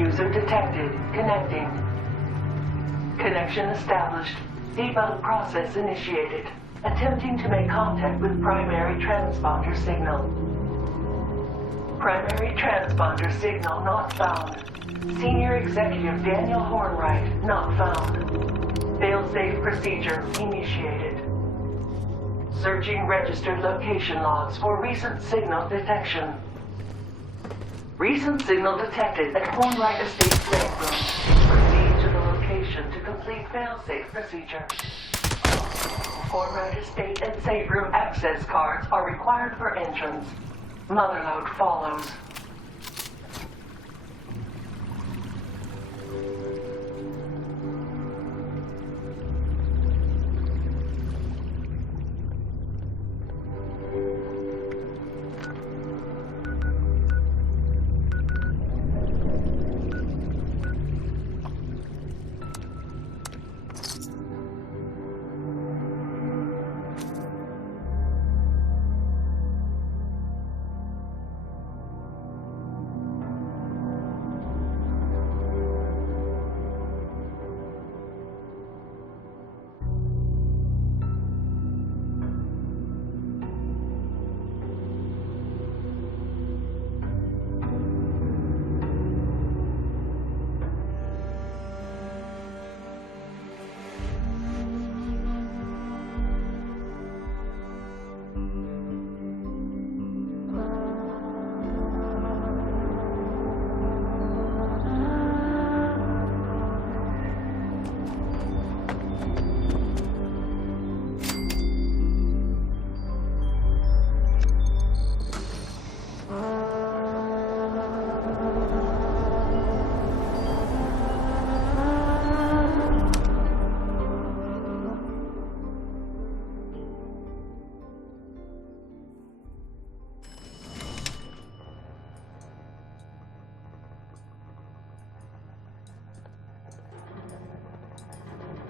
User detected. Connecting. Connection established. Debug process initiated. Attempting to make contact with primary transponder signal. Primary transponder signal not found. Senior Executive Daniel Hornwright not found. Fail-safe procedure initiated. Searching registered location logs for recent signal detection. Recent signal detected at Hornwright Estate playroom. Proceed to the location to complete fail-safe procedure. Hornwright Estate and safe room access cards are required for entrance. Motherlode follows.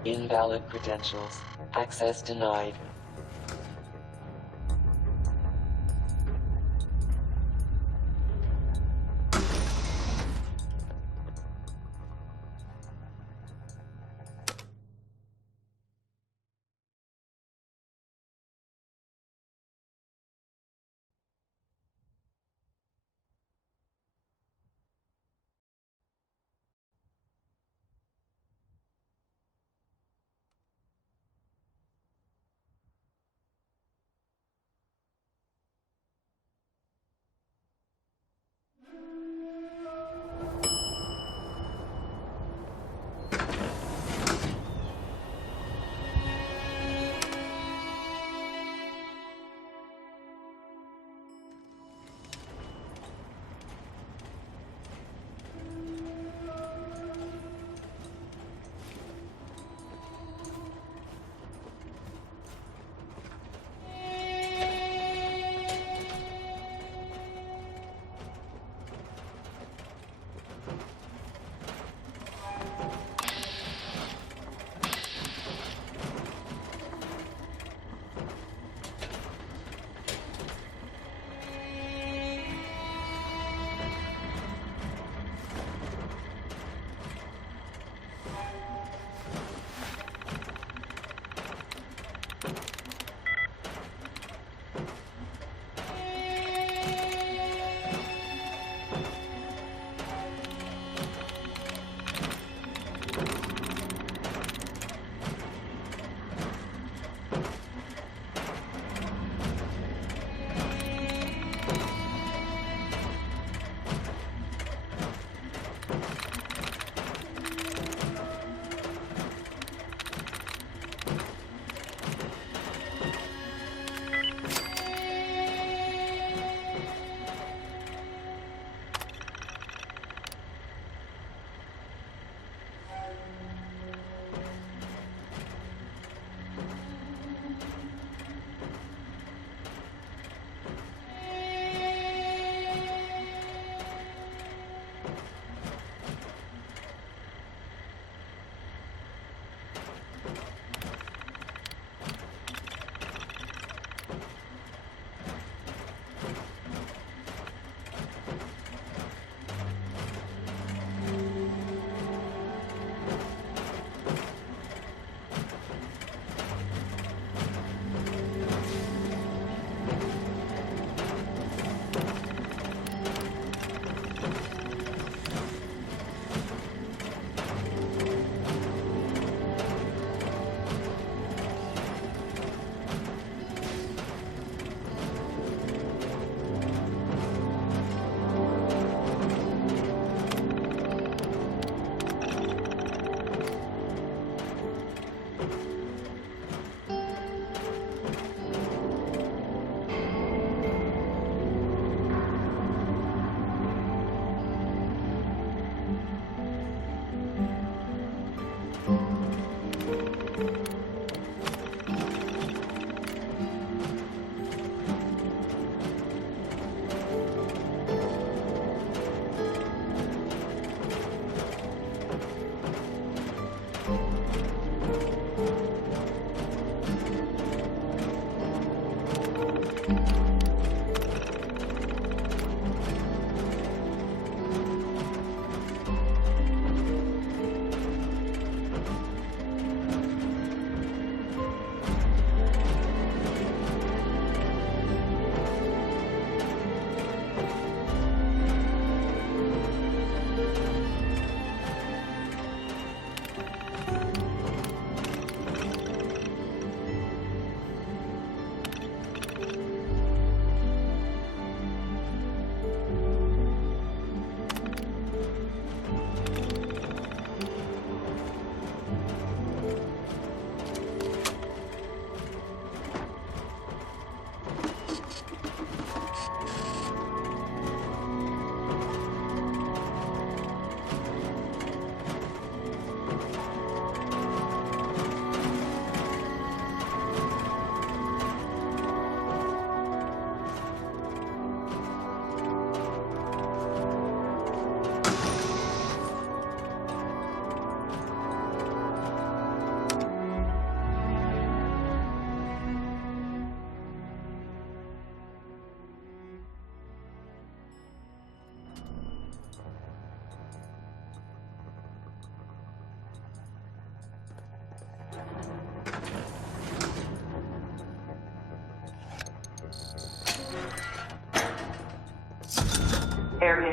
Invalid credentials. Access denied.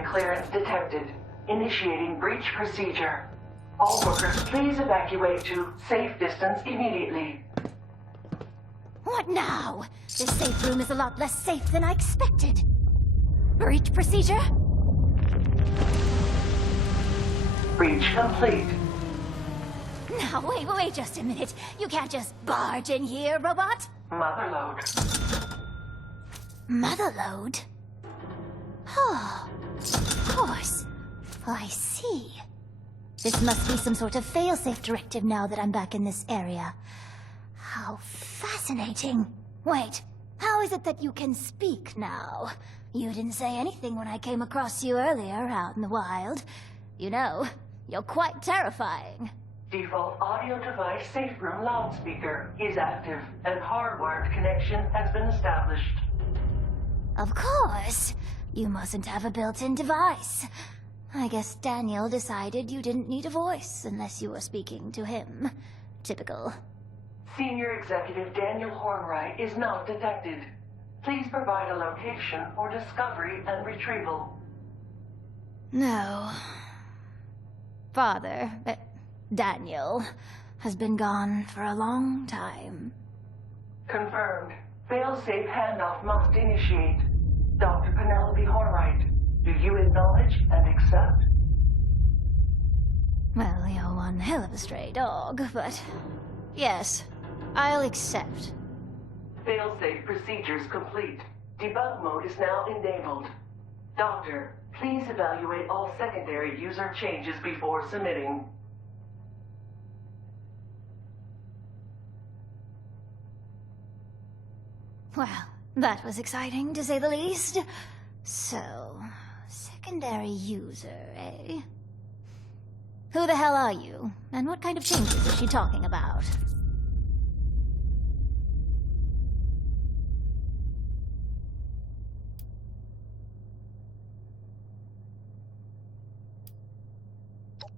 clearance detected. Initiating breach procedure. All workers, please evacuate to safe distance immediately. What now? This safe room is a lot less safe than I expected. Breach procedure? Breach complete. Now, wait just a minute. You can't just barge in here, robot. Motherload. Motherload? Oh, of course. I see. This must be some sort of failsafe directive now that I'm back in this area. How fascinating. Wait, how is it that you can speak now? You didn't say anything when I came across you earlier out in the wild. You know, you're quite terrifying. Default audio device safe room loudspeaker is active and hardwired connection has been established. Of course. You mustn't have a built-in device. I guess Daniel decided you didn't need a voice unless you were speaking to him. Typical. Senior Executive Daniel Hornwright is not detected. Please provide a location for discovery and retrieval. No. Father, Daniel, has been gone for a long time. Confirmed. Failsafe handoff must initiate. Dr. Penelope Hornwright, do you acknowledge and accept? Well, you're one hell of a stray dog, but yes, I'll accept. Failsafe procedures complete. Debug mode is now enabled. Doctor, please evaluate all secondary user changes before submitting. Well, that was exciting, to say the least. So, secondary user, eh? Who the hell are you? And what kind of changes is she talking about?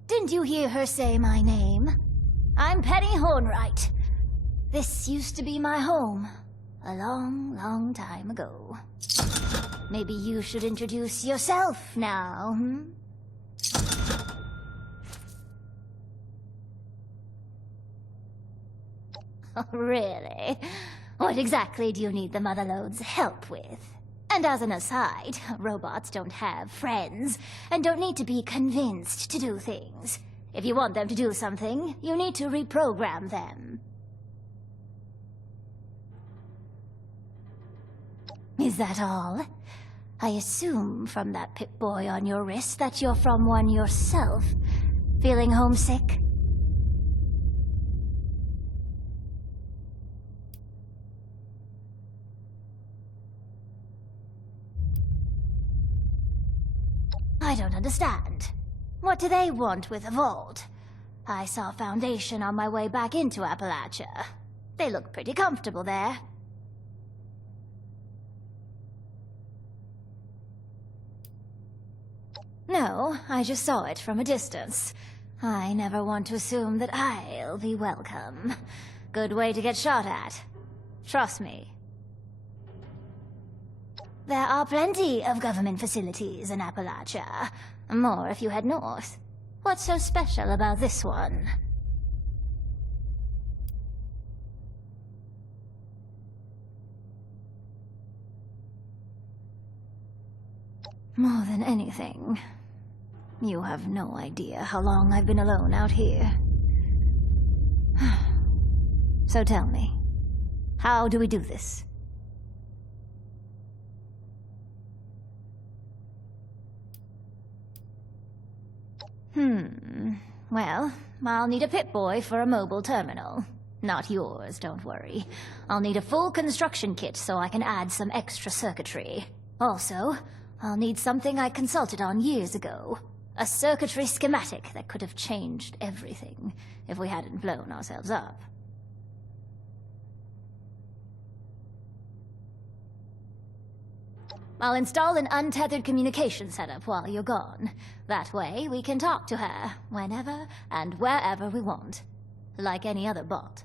Didn't you hear her say my name? I'm Penny Hornwright. This used to be my home. A long, long time ago. Maybe you should introduce yourself now, hmm? Oh, really? What exactly do you need the Motherlode's help with? And as an aside, robots don't have friends, and don't need to be convinced to do things. If you want them to do something, you need to reprogram them. Is that all? I assume from that Pip-Boy on your wrist that you're from one yourself. Feeling homesick? I don't understand. What do they want with a vault? I saw Foundation on my way back into Appalachia. They look pretty comfortable there. No, I just saw it from a distance. I never want to assume that I'll be welcome. Good way to get shot at. Trust me. There are plenty of government facilities in Appalachia. More if you head north. What's so special about this one? More than anything, you have no idea how long I've been alone out here. So tell me, how do we do this? Well, I'll need a Pip-Boy for a mobile terminal. Not yours, don't worry. I'll need a full construction kit so I can add some extra circuitry. Also, I'll need something I consulted on years ago. A circuitry schematic that could have changed everything if we hadn't blown ourselves up. I'll install an untethered communication setup while you're gone. That way, we can talk to her whenever and wherever we want. Like any other bot.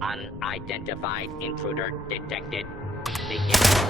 Unidentified intruder detected. Begin.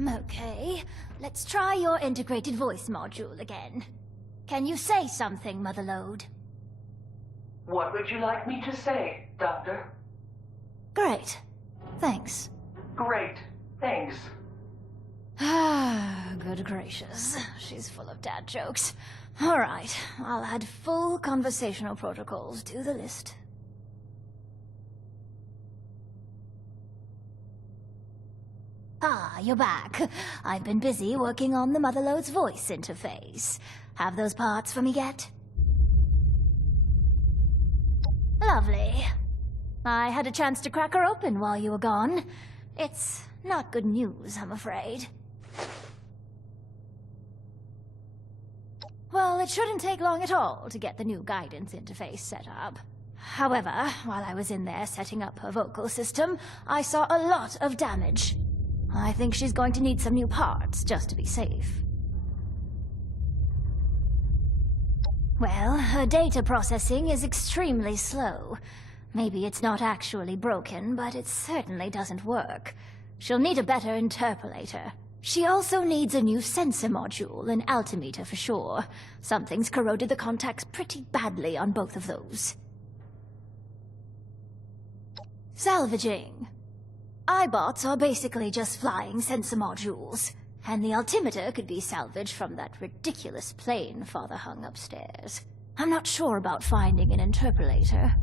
Okay, let's try your integrated voice module again. Can you say something, Motherlode? What would you like me to say, Doctor? Great. Thanks. Great. Thanks. Ah, good gracious. She's full of dad jokes. All right, I'll add full conversational protocols to the list. Ah, you're back. I've been busy working on the Motherlode's voice interface. Have those parts for me yet? Lovely. I had a chance to crack her open while you were gone. It's not good news, I'm afraid. Well, it shouldn't take long at all to get the new guidance interface set up. However, while I was in there setting up her vocal system, I saw a lot of damage. I think she's going to need some new parts, just to be safe. Well, her data processing is extremely slow. Maybe it's not actually broken, but it certainly doesn't work. She'll need a better interpolator. She also needs a new sensor module, an altimeter for sure. Something's corroded the contacts pretty badly on both of those. Salvaging. iBots are basically just flying sensor modules, and the altimeter could be salvaged from that ridiculous plane Father hung upstairs. I'm not sure about finding an interpolator,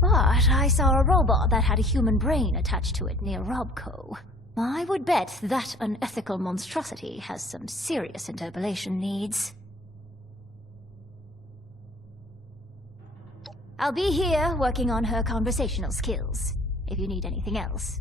but I saw a robot that had a human brain attached to it near Robco. I would bet that unethical monstrosity has some serious interpolation needs. I'll be here working on her conversational skills, if you need anything else.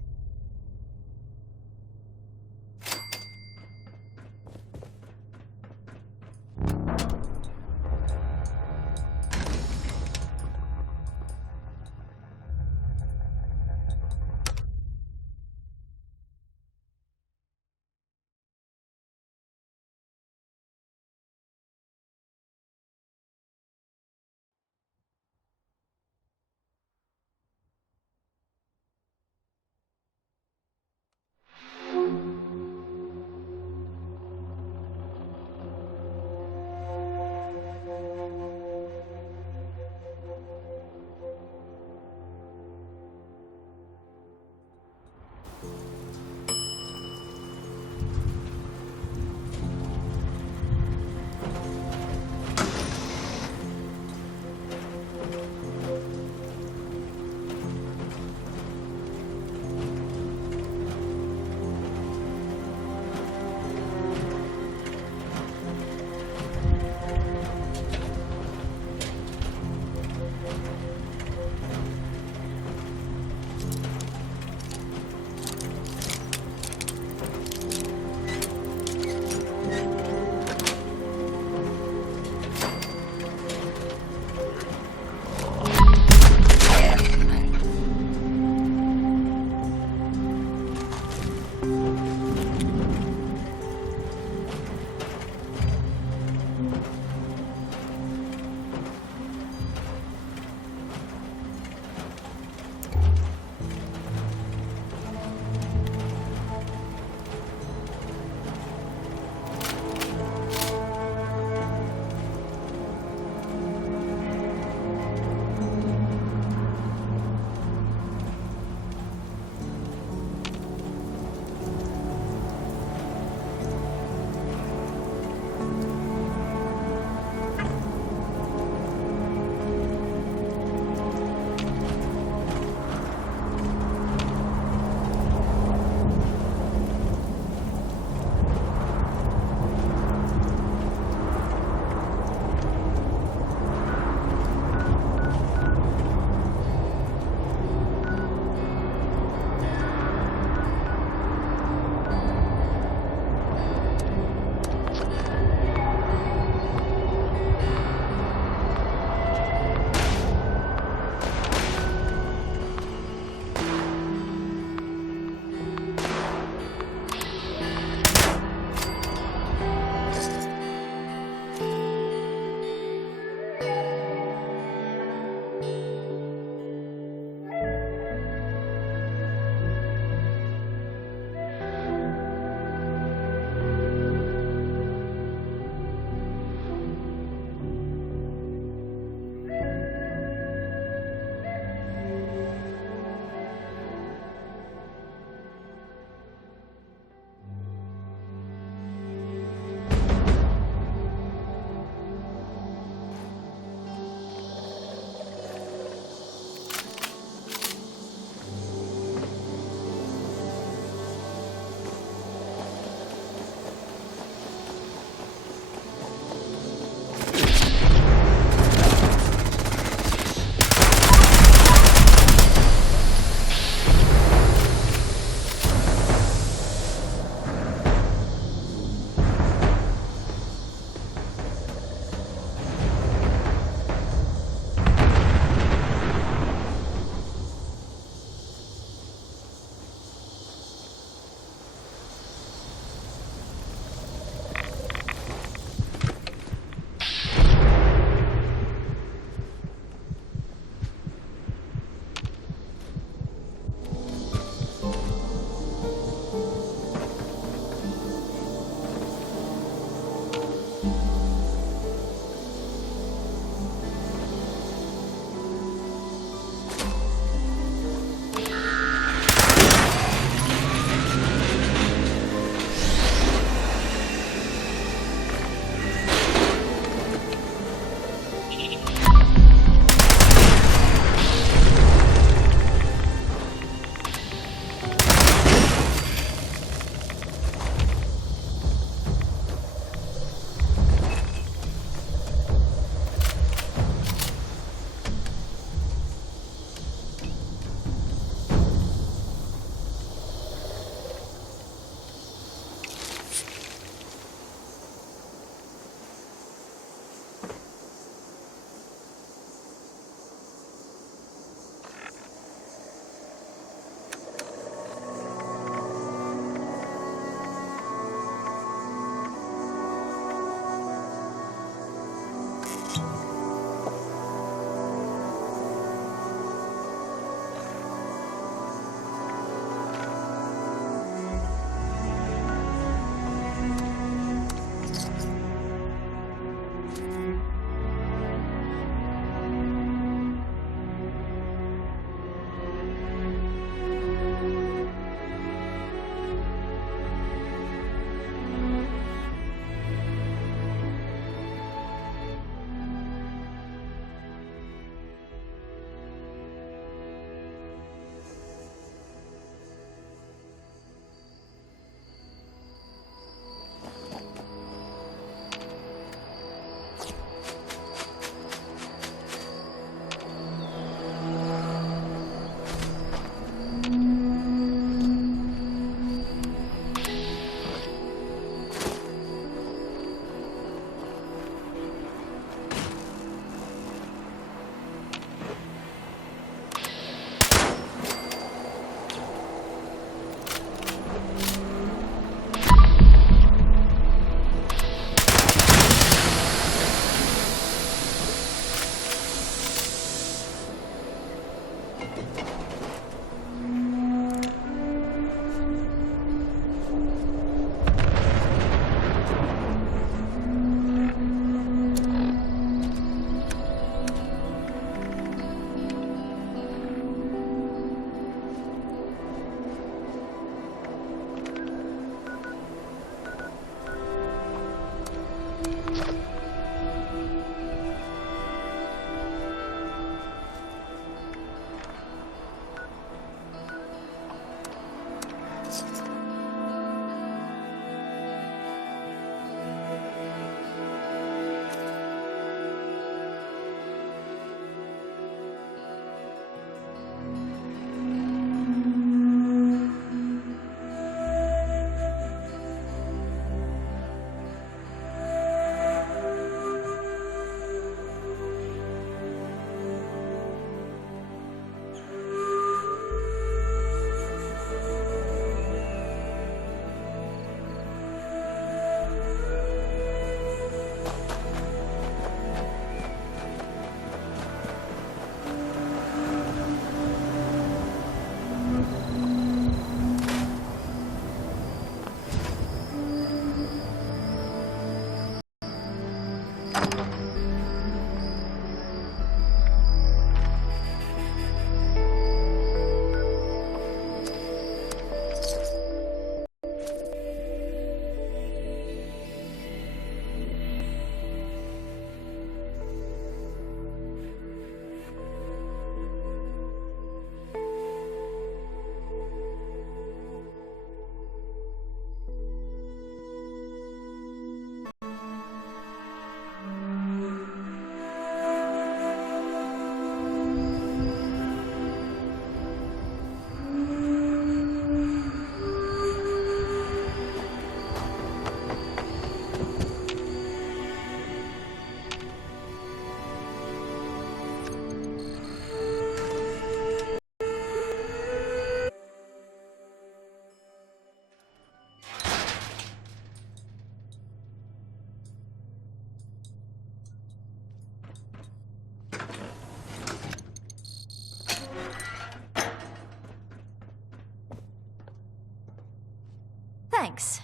Thanks.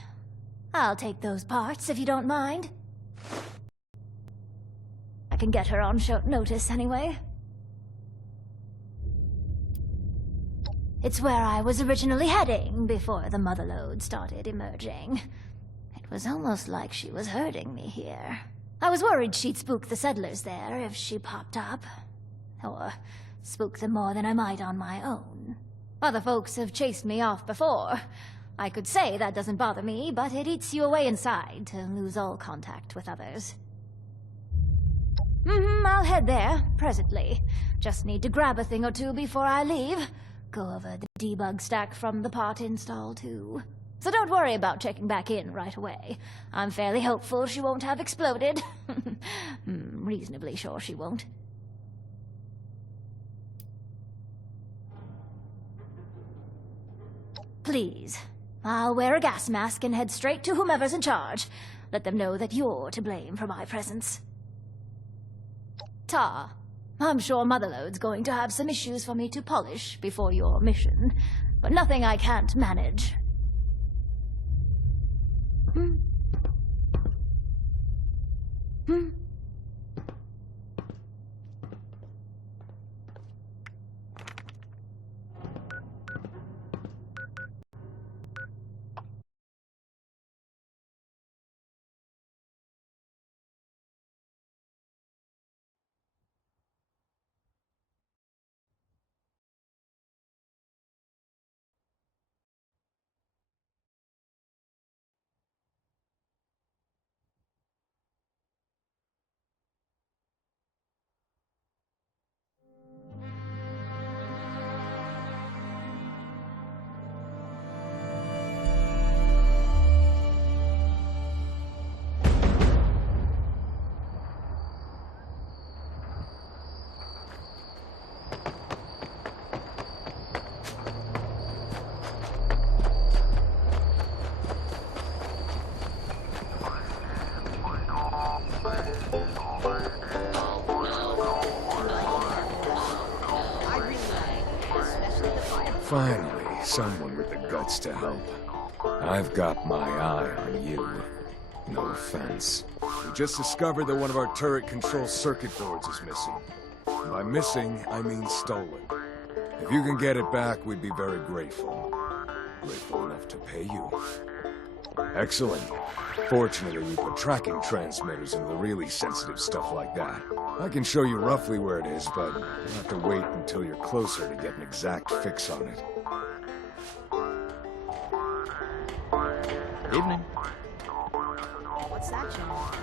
I'll take those parts if you don't mind. I can get her on short notice anyway. It's where I was originally heading before the motherlode started emerging. It was almost like she was herding me here. I was worried she'd spook the settlers there if she popped up. Or spook them more than I might on my own. Other folks have chased me off before. I could say that doesn't bother me, but it eats you away inside to lose all contact with others. I'll head there, presently. Just need to grab a thing or two before I leave. Go over the debug stack from the part install, too. So don't worry about checking back in right away. I'm fairly hopeful she won't have exploded. Reasonably sure she won't. Please. I'll wear a gas mask and head straight to whomever's in charge. Let them know that you're to blame for my presence. Ta. I'm sure Motherlode's going to have some issues for me to polish before your mission, but nothing I can't manage. Finally, someone with the guts to help. I've got my eye on you. No offense. We just discovered that one of our turret control circuit boards is missing. And by missing, I mean stolen. If you can get it back, we'd be very grateful. Grateful enough to pay you. Excellent. Fortunately, we put tracking transmitters into the really sensitive stuff like that. I can show you roughly where it is, but you'll have to wait until you're closer to get an exact fix on it. Evening. What's that, John?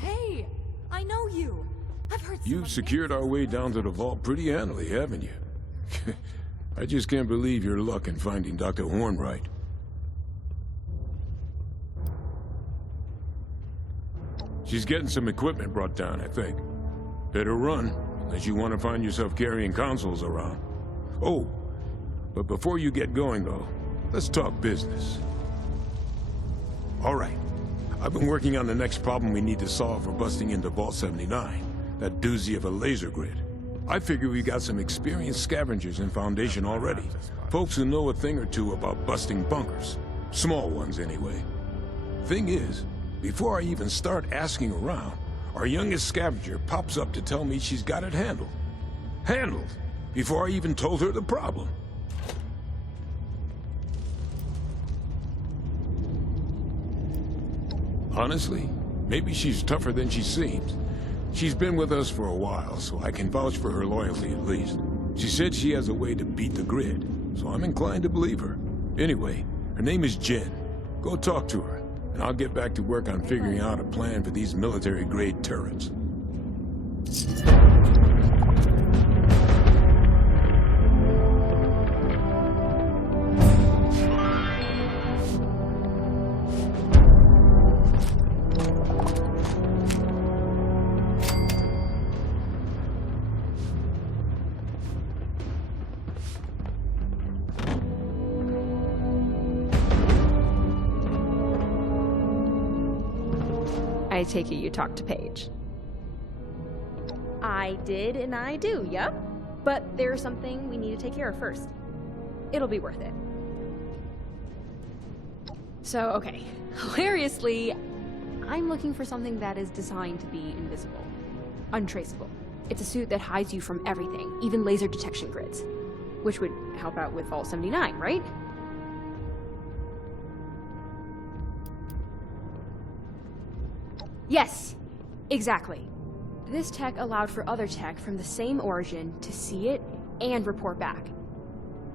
Hey, I know you. I've heard. You've secured our way down to the vault pretty handily, haven't you? I just can't believe your luck in finding Dr. Hornwright. She's getting some equipment brought down, I think. Better run, unless you want to find yourself carrying consoles around. Oh, but before you get going, though, let's talk business. All right. I've been working on the next problem we need to solve for busting into Vault 79. That doozy of a laser grid. I figure we got some experienced scavengers in Foundation already. Folks who know a thing or two about busting bunkers. Small ones, anyway. Thing is, before I even start asking around, our youngest scavenger pops up to tell me she's got it handled. Handled! Before I even told her the problem. Honestly, maybe she's tougher than she seems. She's been with us for a while, so I can vouch for her loyalty at least. She said she has a way to beat the grid, so I'm inclined to believe her. Anyway, her name is Jen. Go talk to her, and I'll get back to work on figuring out a plan for these military-grade turrets. I take it you talked to Paige. I did and I do, yep. But there's something we need to take care of first. It'll be worth it. So, okay. Hilariously, I'm looking for something that is designed to be invisible. Untraceable. It's a suit that hides you from everything, even laser detection grids. Which would help out with Vault 79, right? Yes, exactly. This tech allowed for other tech from the same origin to see it and report back.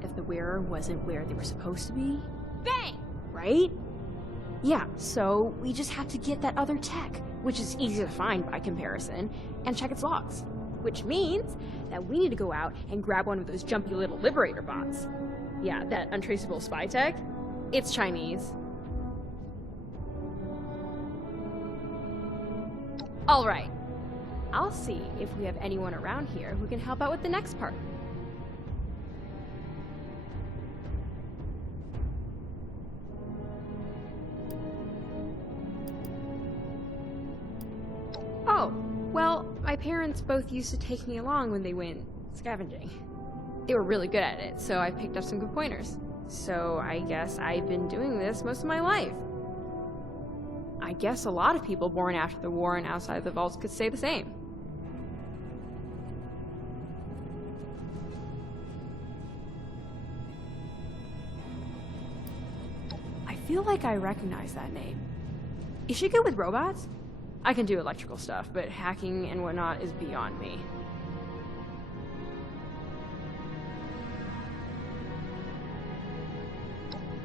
If the wearer wasn't where they were supposed to be, bang! Right? Yeah, so we just have to get that other tech, which is easy to find by comparison, and check its logs. Which means that we need to go out and grab one of those jumpy little Liberator bots. Yeah, that untraceable spy tech. It's Chinese. Alright. I'll see if we have anyone around here who can help out with the next part. Oh, well, my parents both used to take me along when they went scavenging. They were really good at it, so I picked up some good pointers. So I guess I've been doing this most of my life. I guess a lot of people born after the war and outside the vaults could say the same. I feel like I recognize that name. Is she good with robots? I can do electrical stuff, but hacking and whatnot is beyond me.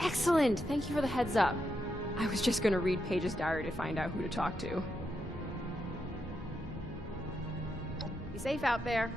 Excellent! Thank you for the heads up. I was just gonna read Paige's diary to find out who to talk to. Be safe out there.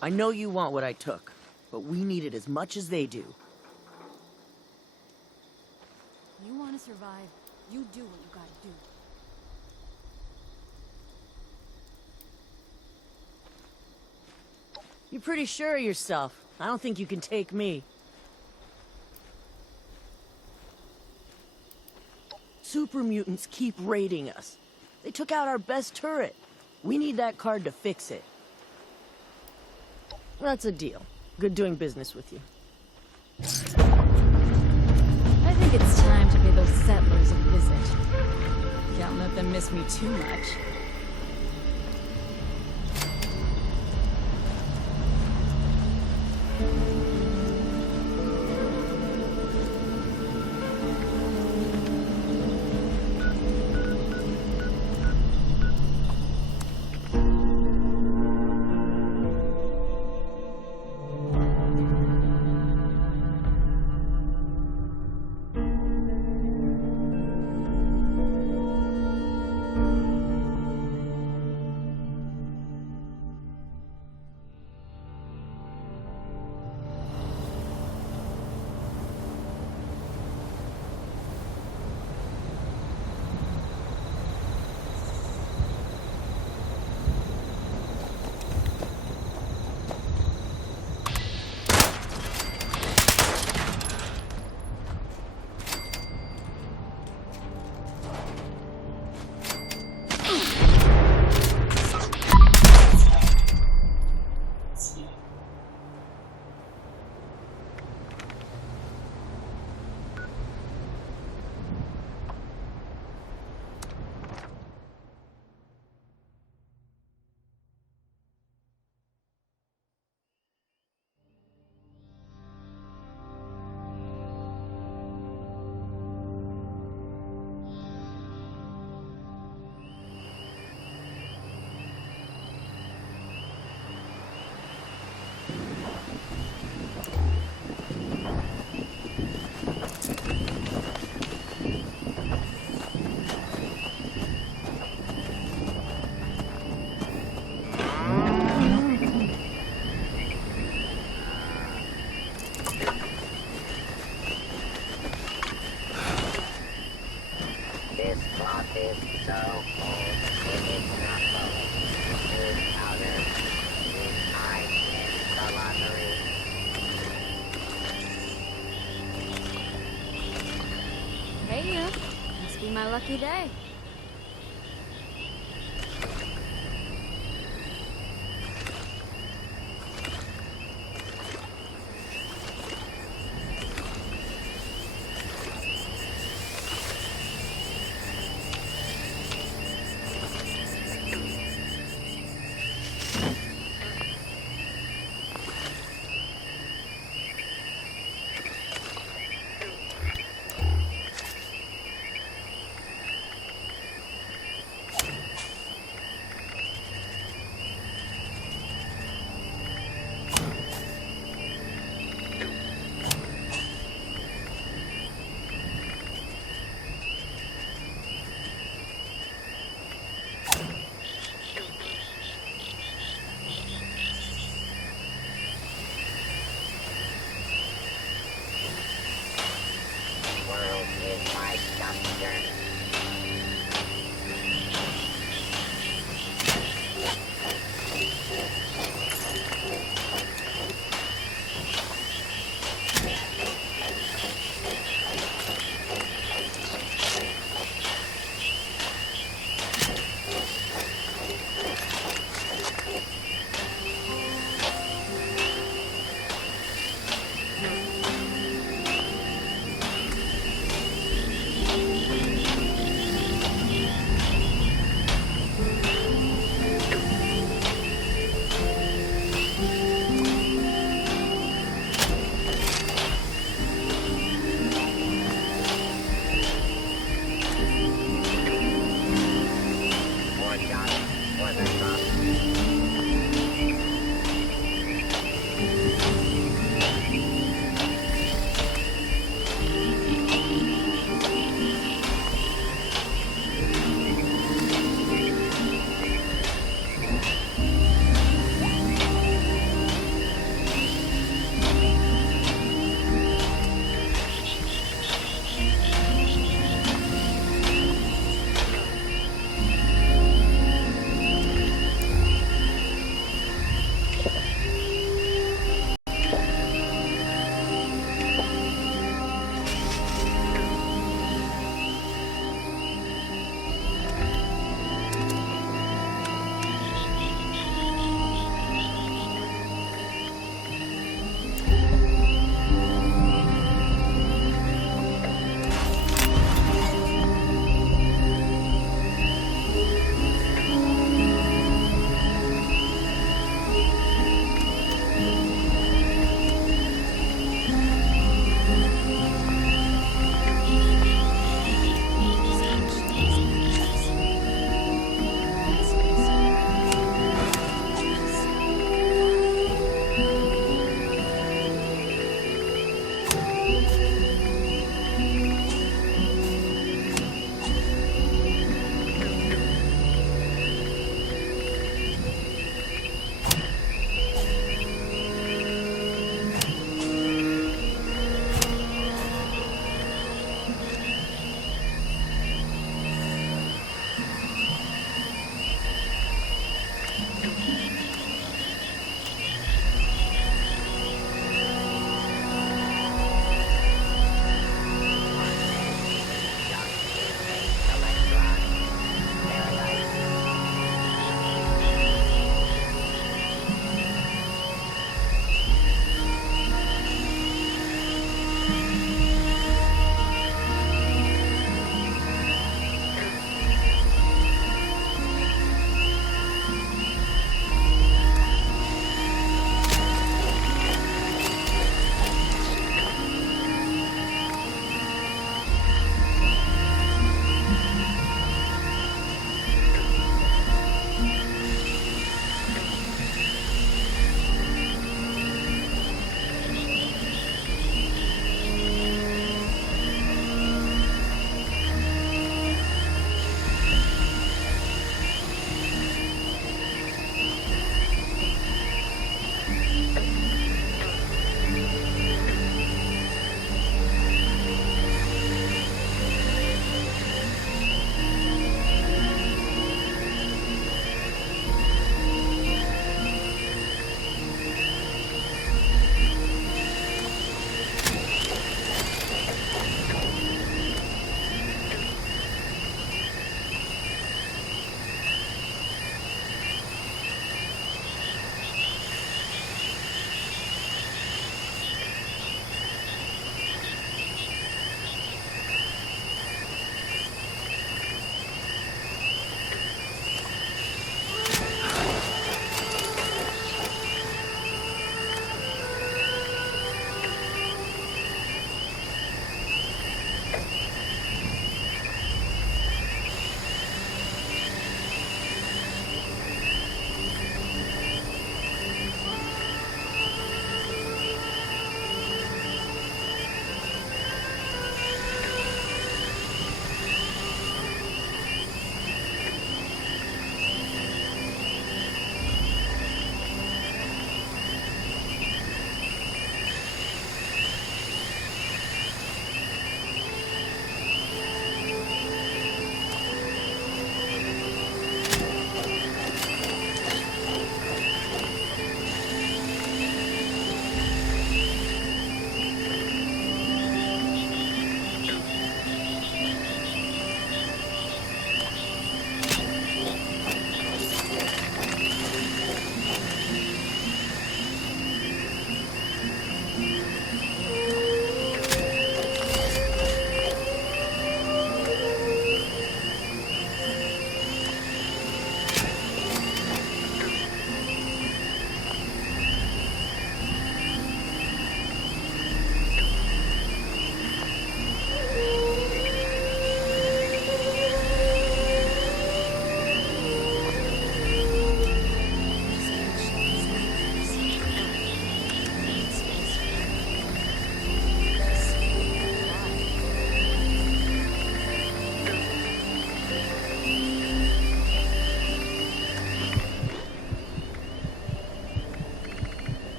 I know you want what I took, but we need it as much as they do. You want to survive, you do what you gotta do. You're pretty sure of yourself. I don't think you can take me. Super mutants keep raiding us. They took out our best turret. We need that card to fix it. That's a deal. Good doing business with you. I think it's time to pay those settlers a visit. Can't let them miss me too much. Hey, you. Must be my lucky day.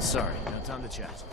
Sorry, no time to chat.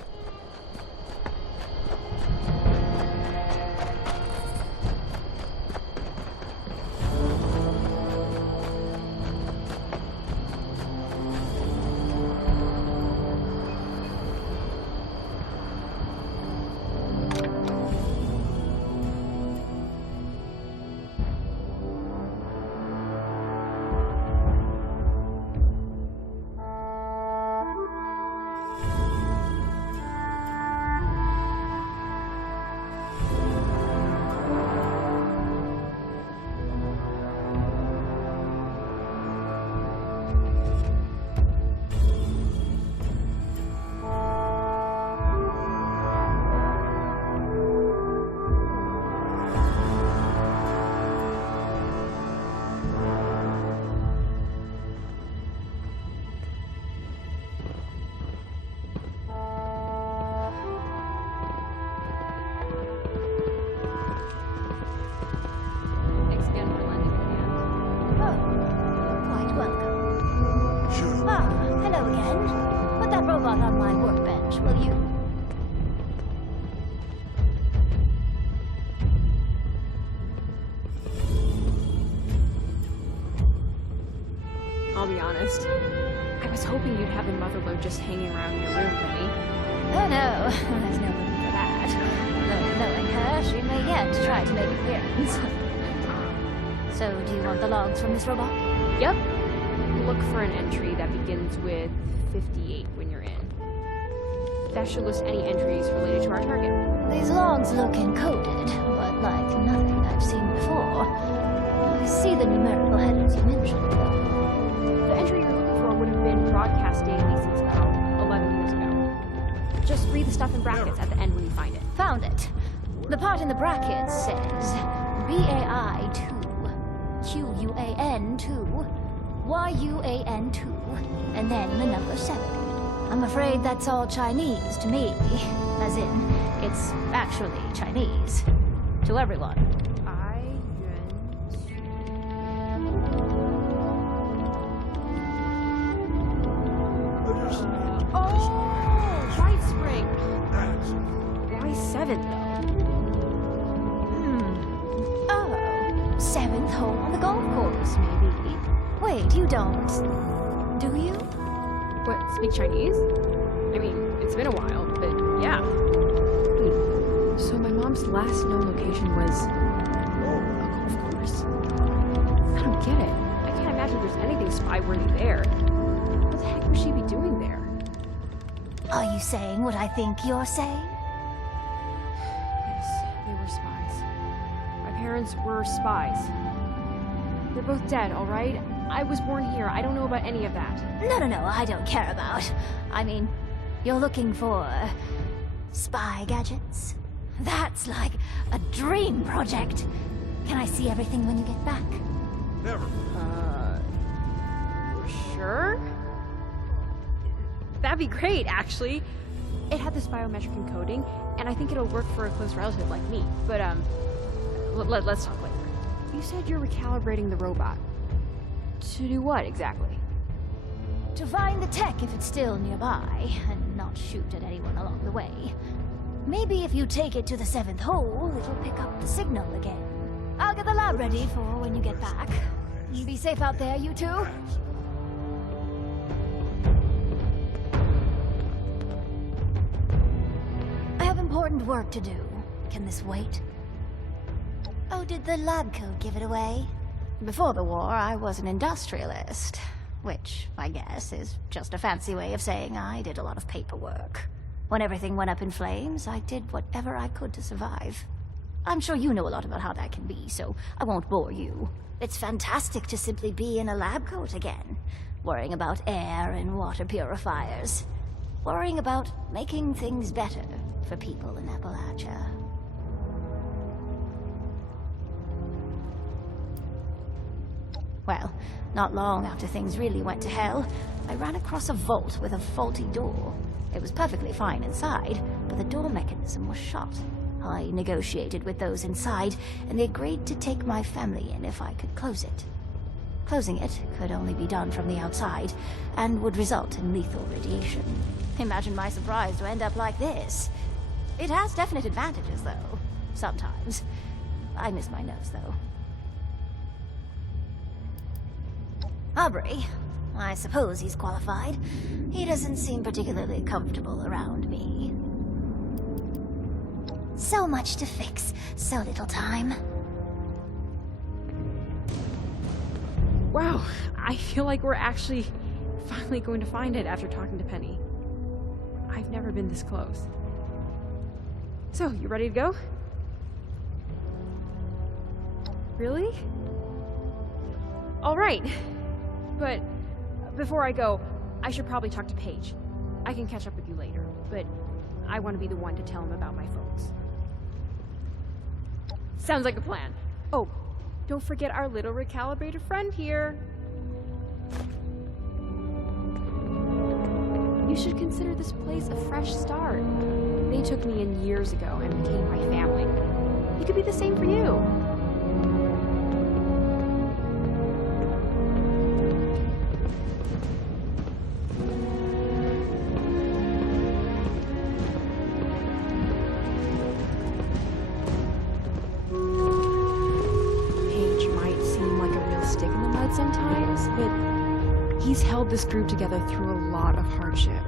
On my workbench, will you? I'll be honest. I was hoping you'd have a motherlode just hanging around in your room, Benny. Oh no, there's no room for that. Though knowing her, she may yet try to make an appearance. So, do you want the logs from this robot? Yep. Look for an entry that begins with 58 when you're in. That should list any entries related to our target. These logs look encoded, but like nothing I've seen before. I see the numerical headers you mentioned, though. The entry you're looking for would have been broadcast daily since about 11 years ago. Just read the stuff in brackets at the end when you find it. Found it. The part in the brackets says BAI 2, QUAN 2, YUAN 2, and then the number 7. I'm afraid that's all Chinese to me. As in, it's actually Chinese. To everyone. Oh, right spring. Why 7 though? Oh, 7th hole on the golf course, maybe. Wait, you don't, do you? What, speak Chinese? I mean, it's been a while, but yeah. So my mom's last known location was a golf course. I don't get it. I can't imagine there's anything spy-worthy there. What the heck would she be doing there? Are you saying what I think you're saying? Yes, they were spies. My parents were spies. They're both dead, all right? I was born here. I don't know about any of that. No, I don't care about. I mean, you're looking for spy gadgets? That's like a dream project. Can I see everything when you get back? Never. Sure? That'd be great, actually. It had this biometric encoding, and I think it'll work for a close relative like me. But, let's talk later. You said you're recalibrating the robot. To do what, exactly? To find the tech if it's still nearby, and not shoot at anyone along the way. Maybe if you take it to the 7th hole, it'll pick up the signal again. I'll get the lab ready for when you get back. Be safe out there, you two. I have important work to do. Can this wait? Oh, did the lab coat give it away? Before the war, I was an industrialist, which, I guess, is just a fancy way of saying I did a lot of paperwork. When everything went up in flames, I did whatever I could to survive. I'm sure you know a lot about how that can be, so I won't bore you. It's fantastic to simply be in a lab coat again, worrying about air and water purifiers, worrying about making things better for people in Appalachia. Well, not long after things really went to hell, I ran across a vault with a faulty door. It was perfectly fine inside, but the door mechanism was shot. I negotiated with those inside, and they agreed to take my family in if I could close it. Closing it could only be done from the outside, and would result in lethal radiation. Imagine my surprise to end up like this. It has definite advantages, though. Sometimes. I miss my nose, though. Aubrey. I suppose he's qualified. He doesn't seem particularly comfortable around me. So much to fix, so little time. Wow, I feel like we're actually finally going to find it after talking to Penny. I've never been this close. So, you ready to go? Really? All right. But before I go, I should probably talk to Paige. I can catch up with you later, but I want to be the one to tell him about my folks. Sounds like a plan. Oh, don't forget our little recalibrated friend here. You should consider this place a fresh start. They took me in years ago and became my family. It could be the same for you. Paige might seem like a real stick in the mud sometimes, but he's held this group together through a lot of hardship.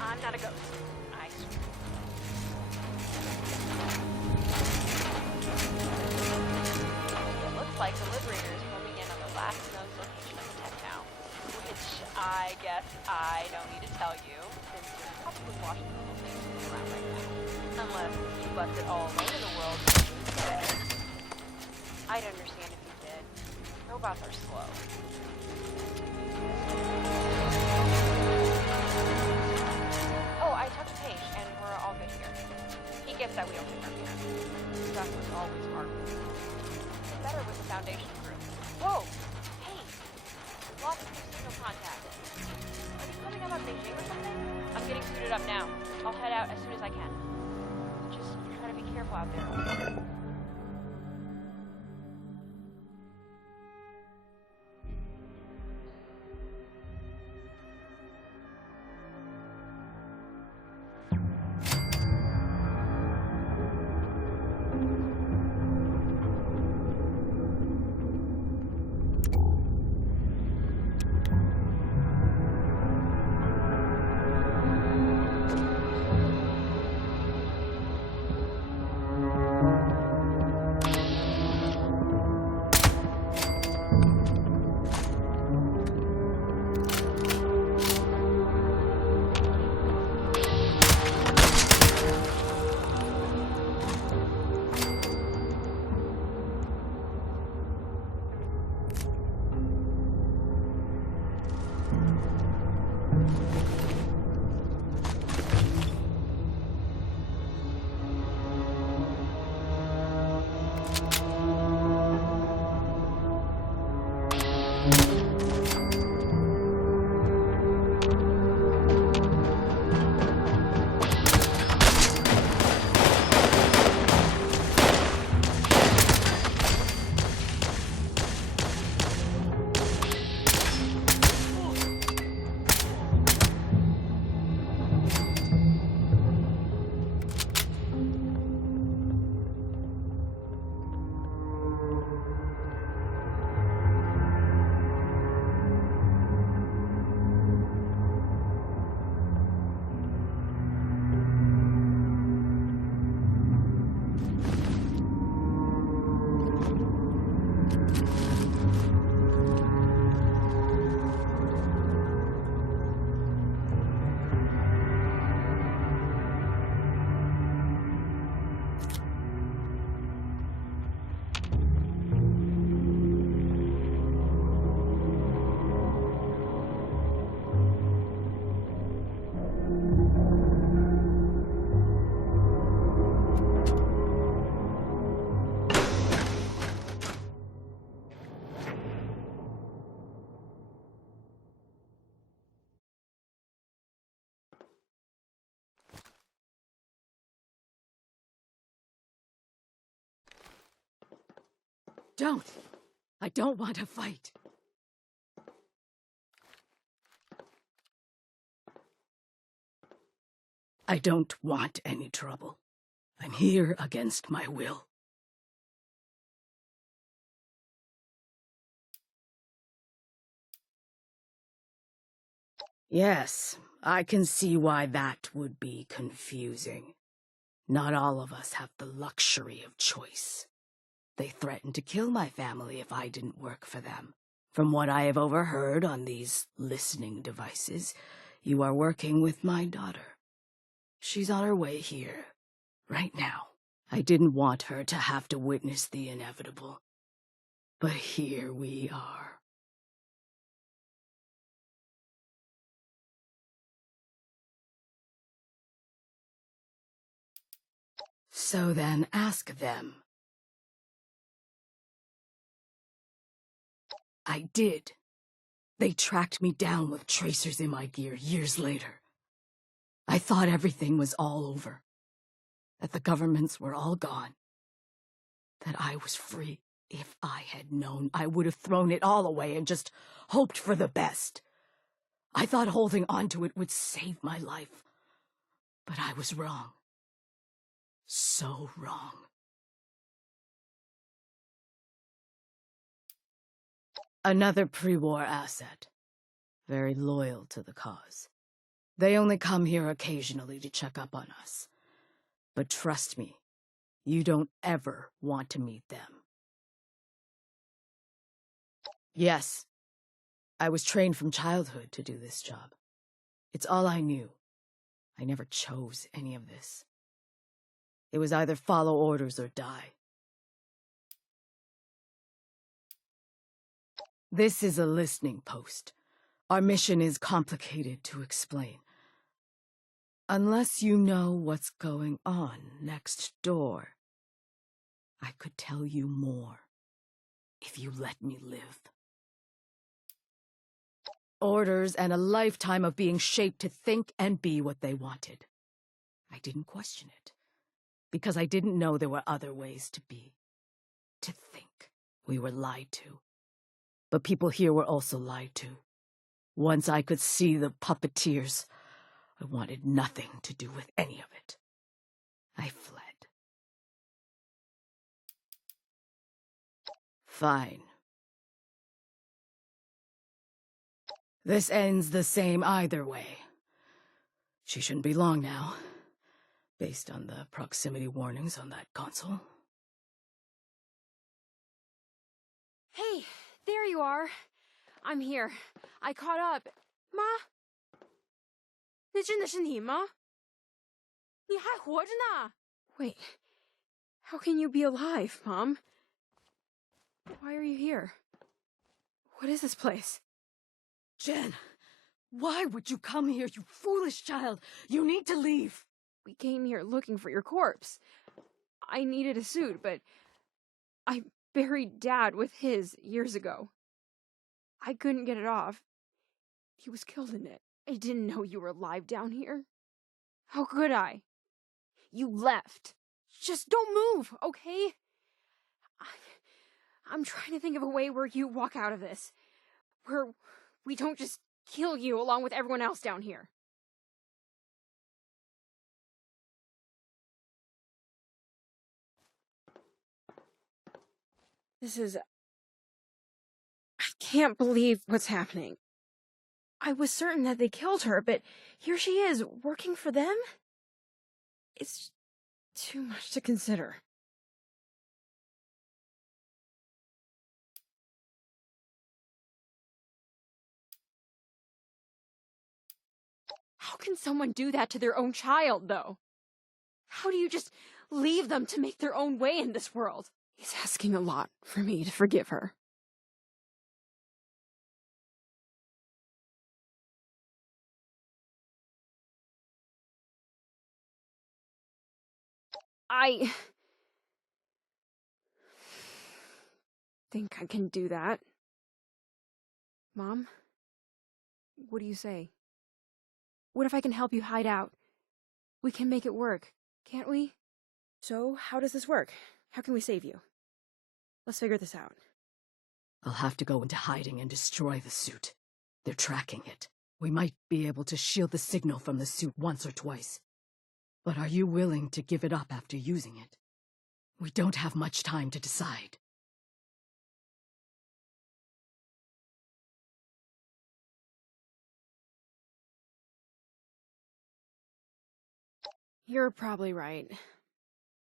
I'm not a ghost. I swear. It looks like the Liberators homing in on the last known location of the tech now. Which I guess I don't need to tell you, since you're probably watching the little things around right now. Unless you left it all alone in the world. I'd understand if you did. Robots are slow. I talked to Paige, and we're all good here. He gets that we don't take our chance. Stuff was always hard. It's better with the Foundation group. Whoa! Hey! Lost signal contact. Are you coming up on Beijing or something? I'm getting suited up now. I'll head out as soon as I can. Just try to be careful out there. Don't! I don't want to fight. I don't want any trouble. I'm here against my will. Yes, I can see why that would be confusing. Not all of us have the luxury of choice. They threatened to kill my family if I didn't work for them. From what I have overheard on these listening devices, you are working with my daughter. She's on her way here, right now. I didn't want her to have to witness the inevitable. But here we are. So then ask them. I did. They tracked me down with tracers in my gear years later. I thought everything was all over. That the governments were all gone. That I was free. If I had known, I would have thrown it all away and just hoped for the best. I thought holding on to it would save my life. But I was wrong. So wrong. Another pre-war asset. Very loyal to the cause. They only come here occasionally to check up on us. But trust me, you don't ever want to meet them. Yes, I was trained from childhood to do this job. It's all I knew. I never chose any of this. It was either follow orders or die. This is a listening post. Our mission is complicated to explain. Unless you know what's going on next door, I could tell you more if you let me live. Orders and a lifetime of being shaped to think and be what they wanted. I didn't question it, because I didn't know there were other ways to be, to think. We were lied to. But people here were also lied to. Once I could see the puppeteers, I wanted nothing to do with any of it. I fled. Fine. This ends the same either way. She shouldn't be long now, based on the proximity warnings on that console. Hey, there you are. I'm here. I caught up. 妈，那真的是你吗？你还活着呢？ Wait, how can you be alive, Mom? Why are you here? What is this place? Jen, why would you come here, you foolish child? You need to leave. We came here looking for your corpse. I needed a suit, but I buried Dad with his years ago. I couldn't get it off. He was killed in it. I didn't know you were alive down here. How could I? You left. Just don't move, okay? I'm trying to think of a way where you walk out of this. Where we don't just kill you along with everyone else down here. I can't believe what's happening. I was certain that they killed her, but here she is, working for them? It's too much to consider. How can someone do that to their own child, though? How do you just leave them to make their own way in this world? He's asking a lot for me to forgive her. I think I can do that. Mom? What do you say? What if I can help you hide out? We can make it work, can't we? So, how does this work? How can we save you? Let's figure this out. I'll have to go into hiding and destroy the suit. They're tracking it. We might be able to shield the signal from the suit once or twice. But are you willing to give it up after using it? We don't have much time to decide. You're probably right.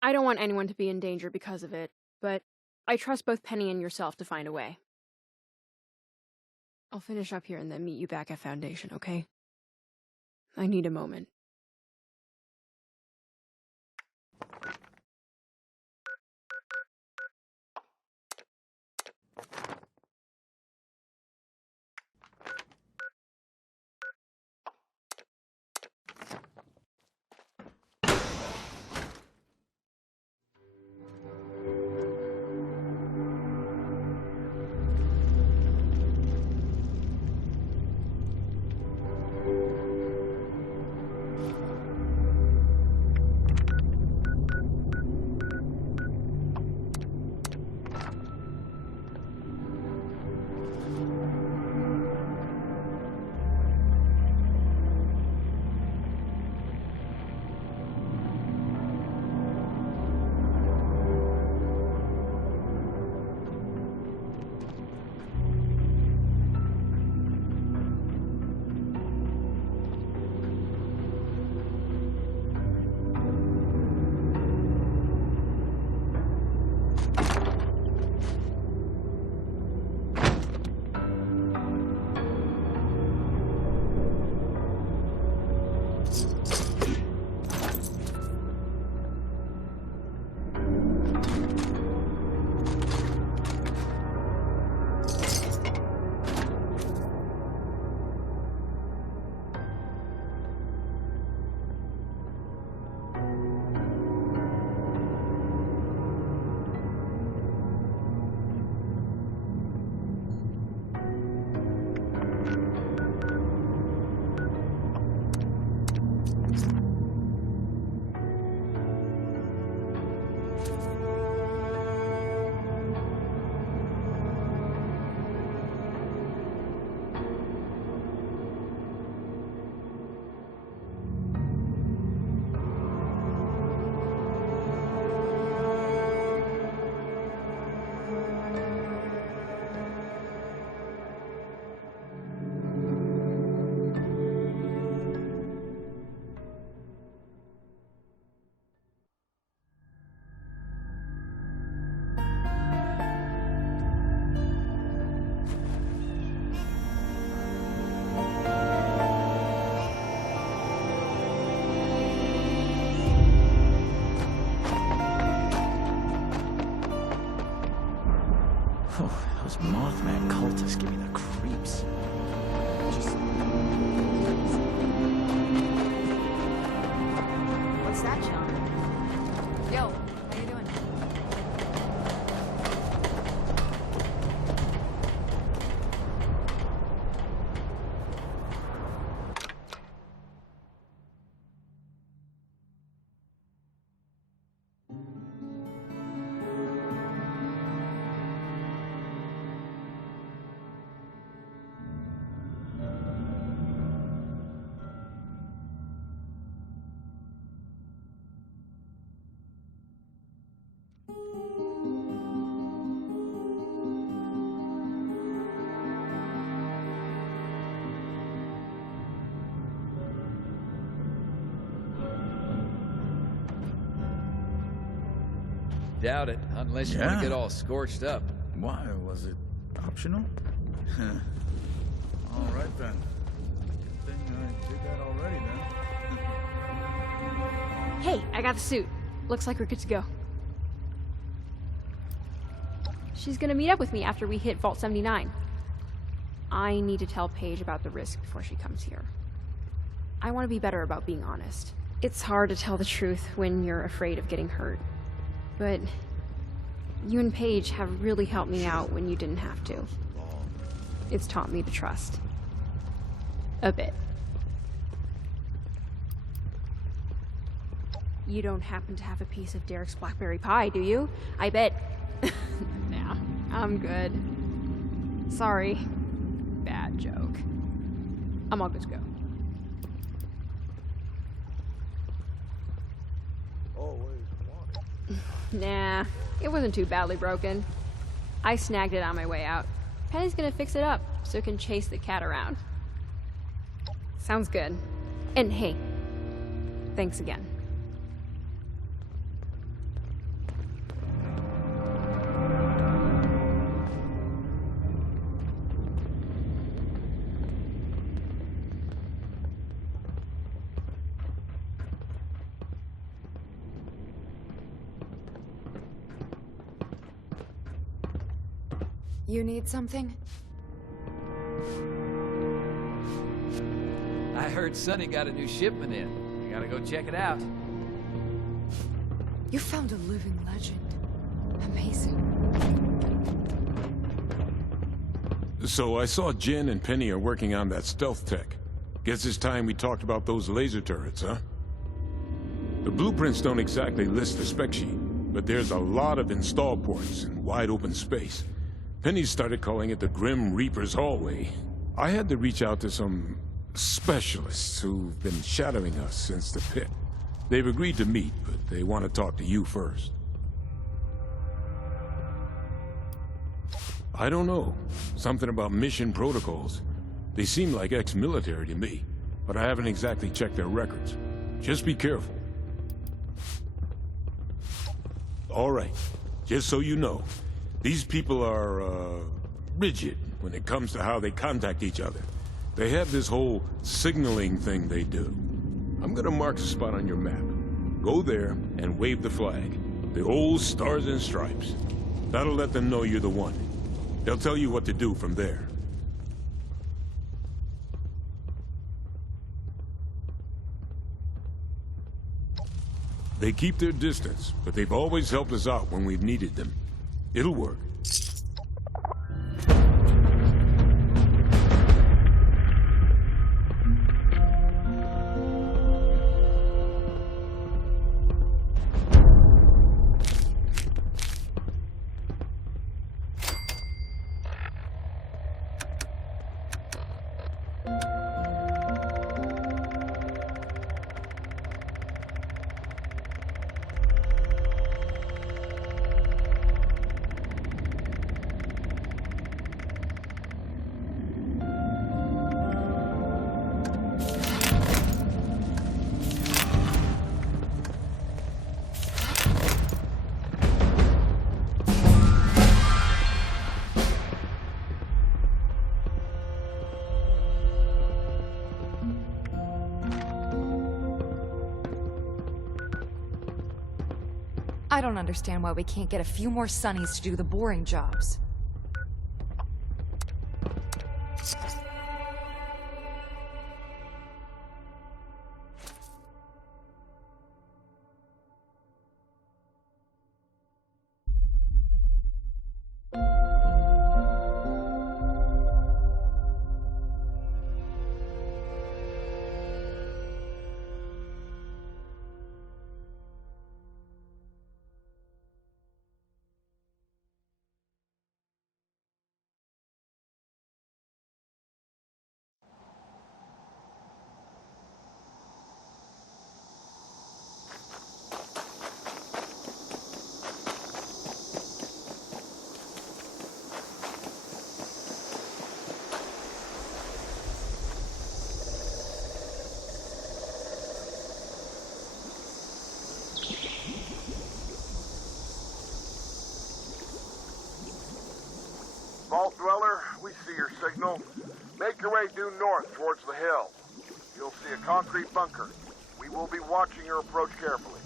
I don't want anyone to be in danger because of it, but I trust both Penny and yourself to find a way. I'll finish up here and then meet you back at Foundation, okay? I need a moment. Those Mothman cultists give me the creeps. What's that, John? Yo, how you doing? Doubt it, unless you want to get all scorched up. Why? Was it optional? All right then. Good thing I did that already then. Hey, I got the suit. Looks like we're good to go. She's gonna meet up with me after we hit Vault 79. I need to tell Paige about the risk before she comes here. I want to be better about being honest. It's hard to tell the truth when you're afraid of getting hurt. But you and Paige have really helped me out when you didn't have to. It's taught me to trust. A bit. You don't happen to have a piece of Derek's blackberry pie, do you? I bet... Nah, I'm good. Sorry. Bad joke. I'm all good to go. Nah, it wasn't too badly broken. I snagged it on my way out. Penny's gonna fix it up so it can chase the cat around. Sounds good. And hey, thanks again. You need something? I heard Sonny got a new shipment in. I gotta go check it out. You found a living legend. Amazing. So I saw Jen and Penny are working on that stealth tech. Guess it's time we talked about those laser turrets, huh? The blueprints don't exactly list the spec sheet, but there's a lot of install ports and wide open space. Penny started calling it the Grim Reaper's Hallway. I had to reach out to some specialists who've been shadowing us since the pit. They've agreed to meet, but they want to talk to you first. I don't know. Something about mission protocols. They seem like ex-military to me, but I haven't exactly checked their records. Just be careful. All right, just so you know, these people are, rigid when it comes to how they contact each other. They have this whole signaling thing they do. I'm gonna mark the spot on your map. Go there and wave the flag. The old stars and stripes. That'll let them know you're the one. They'll tell you what to do from there. They keep their distance, but they've always helped us out when we've needed them. It'll work. I don't understand why we can't get a few more Sunnies to do the boring jobs. Vault Dweller, we see your signal. Make your way due north towards the hill. You'll see a concrete bunker. We will be watching your approach carefully.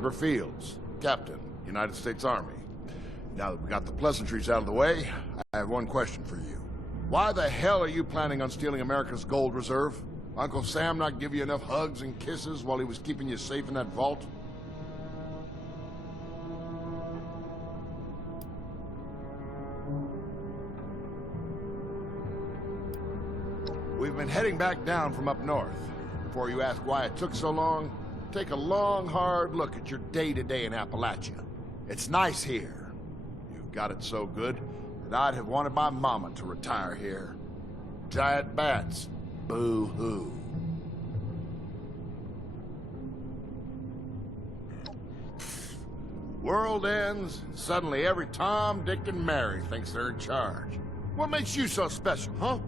Oliver Fields, Captain, United States Army. Now that we got the pleasantries out of the way, I have one question for you. Why the hell are you planning on stealing America's gold reserve? Uncle Sam not give you enough hugs and kisses while he was keeping you safe in that vault? We've been heading back down from up north. Before you ask why it took so long, take a long, hard look at your day-to-day in Appalachia. It's nice here. You've got it so good that I'd have wanted my mama to retire here. Giant bats. Boo-hoo. World ends, and suddenly every Tom, Dick, and Mary thinks they're in charge. What makes you so special, huh?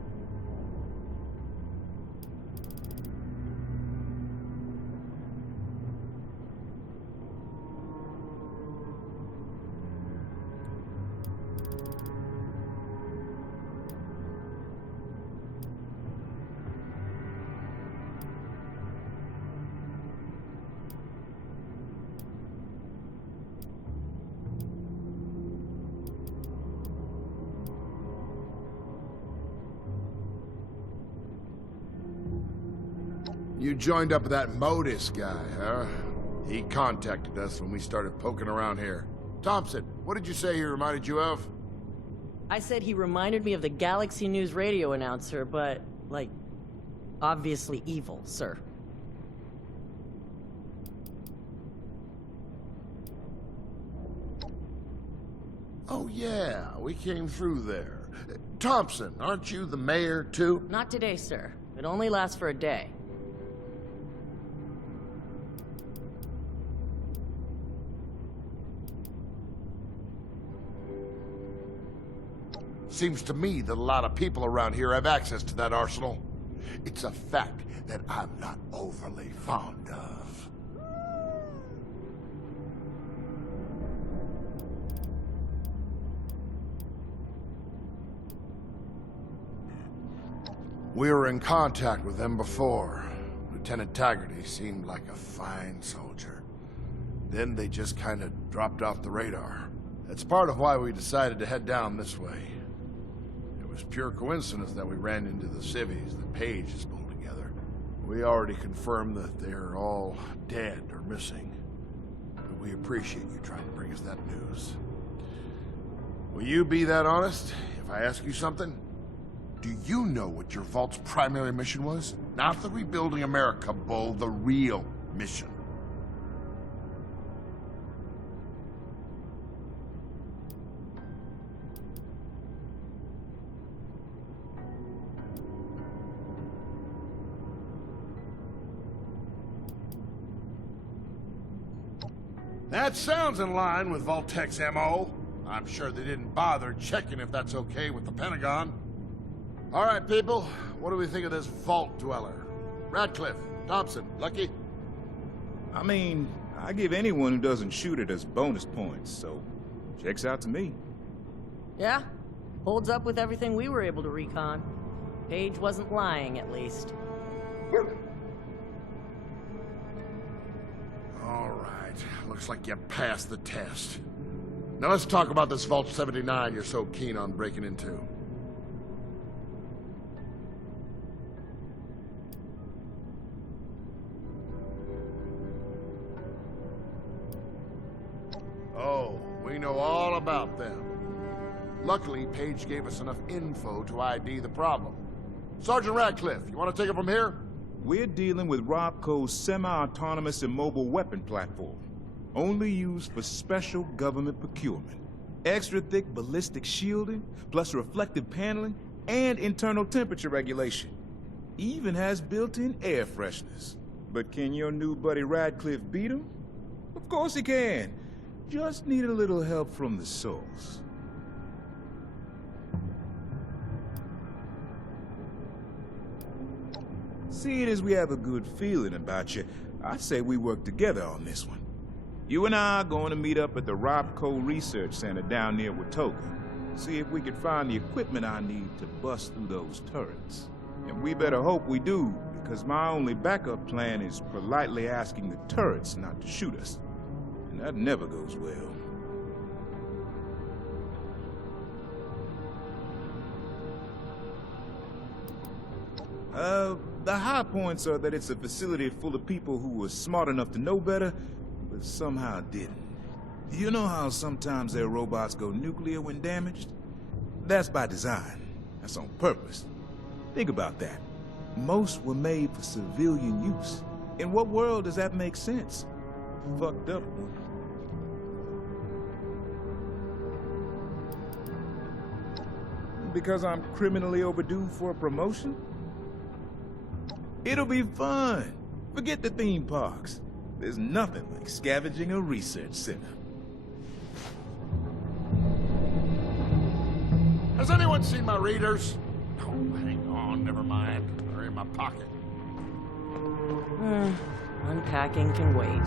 You joined up with that Modus guy, huh? He contacted us when we started poking around here. Thompson, what did you say he reminded you of? I said he reminded me of the Galaxy News radio announcer, but, like, obviously evil, sir. Oh yeah, we came through there. Thompson, aren't you the mayor, too? Not today, sir. It only lasts for a day. Seems to me that a lot of people around here have access to that arsenal. It's a fact that I'm not overly fond of. We were in contact with them before. Lieutenant Taggarty seemed like a fine soldier. Then they just kind of dropped off the radar. That's part of why we decided to head down this way. It was pure coincidence that we ran into the civvies that Paige has pulled together. We already confirmed that they're all dead or missing. But we appreciate you trying to bring us that news. Will you be that honest if I ask you something? Do you know what your vault's primary mission was? Not the Rebuilding America bull, the real mission. That sounds in line with Vault-Tec's MO. I'm sure they didn't bother checking if that's okay with the Pentagon. All right, people, what do we think of this Vault Dweller? Radcliffe, Thompson, Lucky? I mean, I give anyone who doesn't shoot it as bonus points, so checks out to me. Yeah, holds up with everything we were able to recon. Paige wasn't lying, at least. All right, looks like you passed the test. Now let's talk about this Vault 79 you're so keen on breaking into. Oh, we know all about them. Luckily, Paige gave us enough info to ID the problem. Sergeant Radcliffe, you want to take it from here? We're dealing with Robco's semi-autonomous and mobile weapon platform. Only used for special government procurement. Extra thick ballistic shielding, plus reflective paneling, and internal temperature regulation. Even has built-in air fresheners. But can your new buddy Radcliffe beat him? Of course he can. Just need a little help from the source. Seeing as we have a good feeling about you, I say we work together on this one. You and I are going to meet up at the Robco Research Center down near Watoga. See if we can find the equipment I need to bust through those turrets. And we better hope we do, because my only backup plan is politely asking the turrets not to shoot us. That never goes well. The high points are that it's a facility full of people who were smart enough to know better, but somehow didn't. You know how sometimes their robots go nuclear when damaged? That's by design. That's on purpose. Think about that. Most were made for civilian use. In what world does that make sense? Fucked up one. Because I'm criminally overdue for a promotion? It'll be fun. Forget the theme parks. There's nothing like scavenging a research center. Has anyone seen my readers? Oh, hang on, never mind. They're in my pocket. Unpacking can wait.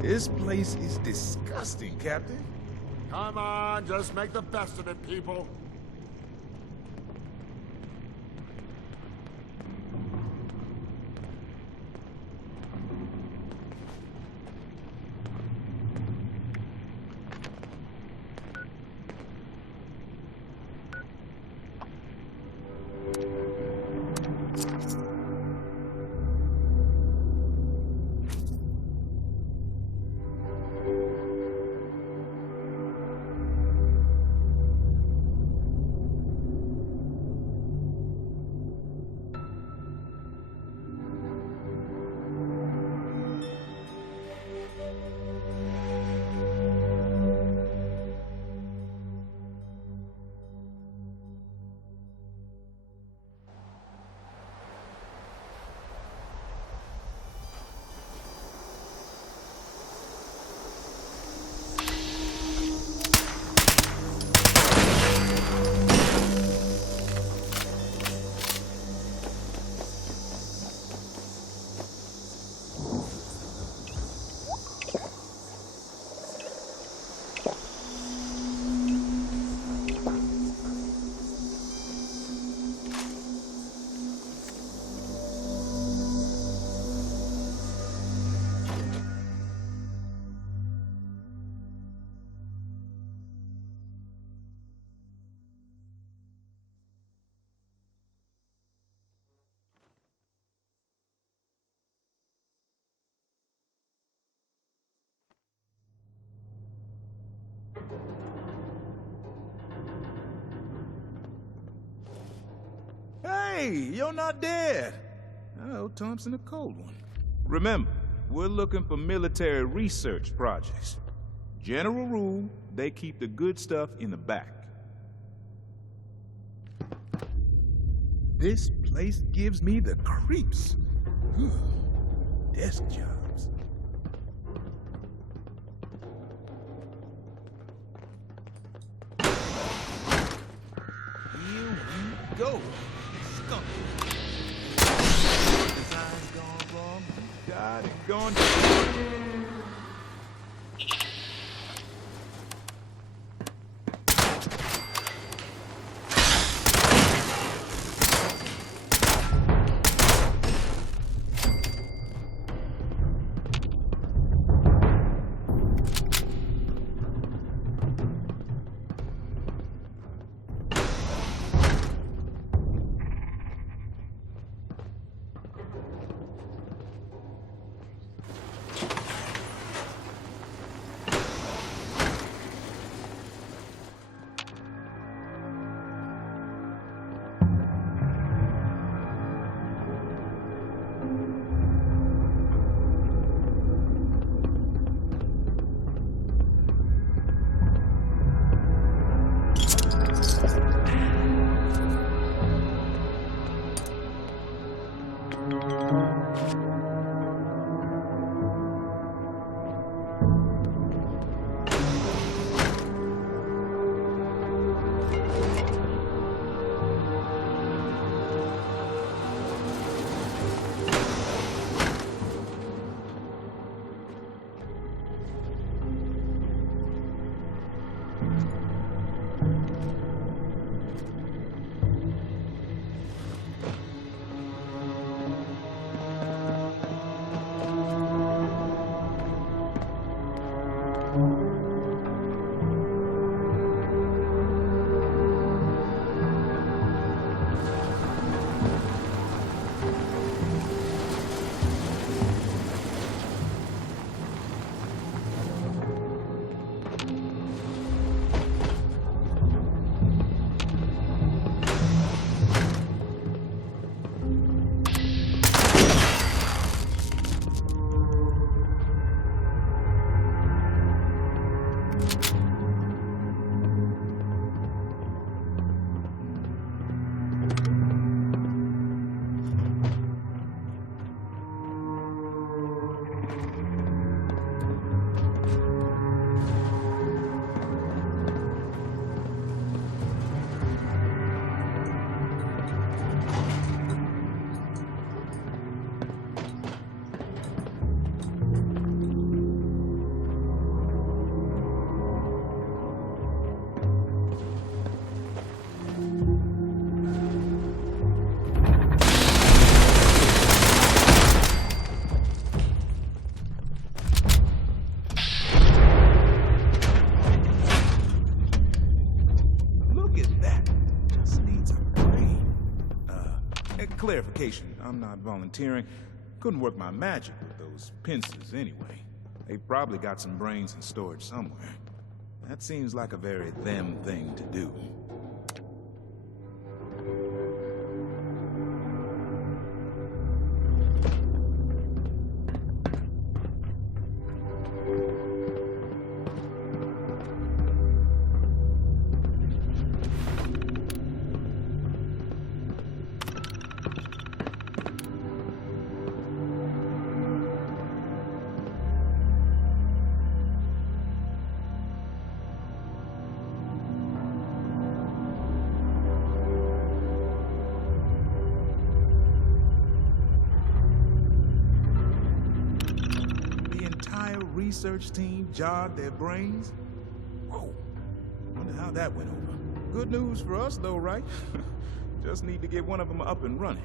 This place is disgusting, Captain. Come on, just make the best of it, people. Hey, you're not dead. I owe Thompson a cold one. Remember, we're looking for military research projects. General rule, they keep the good stuff in the back. This place gives me the creeps. Desk jobs. Here we go. Skunk. Design's gone wrong. Got it gone. Clarification, I'm not volunteering. Couldn't work my magic with those pincers anyway. They probably got some brains in storage somewhere. That seems like a very them thing to do. Research team jarred their brains? Whoa. Wonder how that went over. Good news for us, though, right? Just need to get one of them up and running.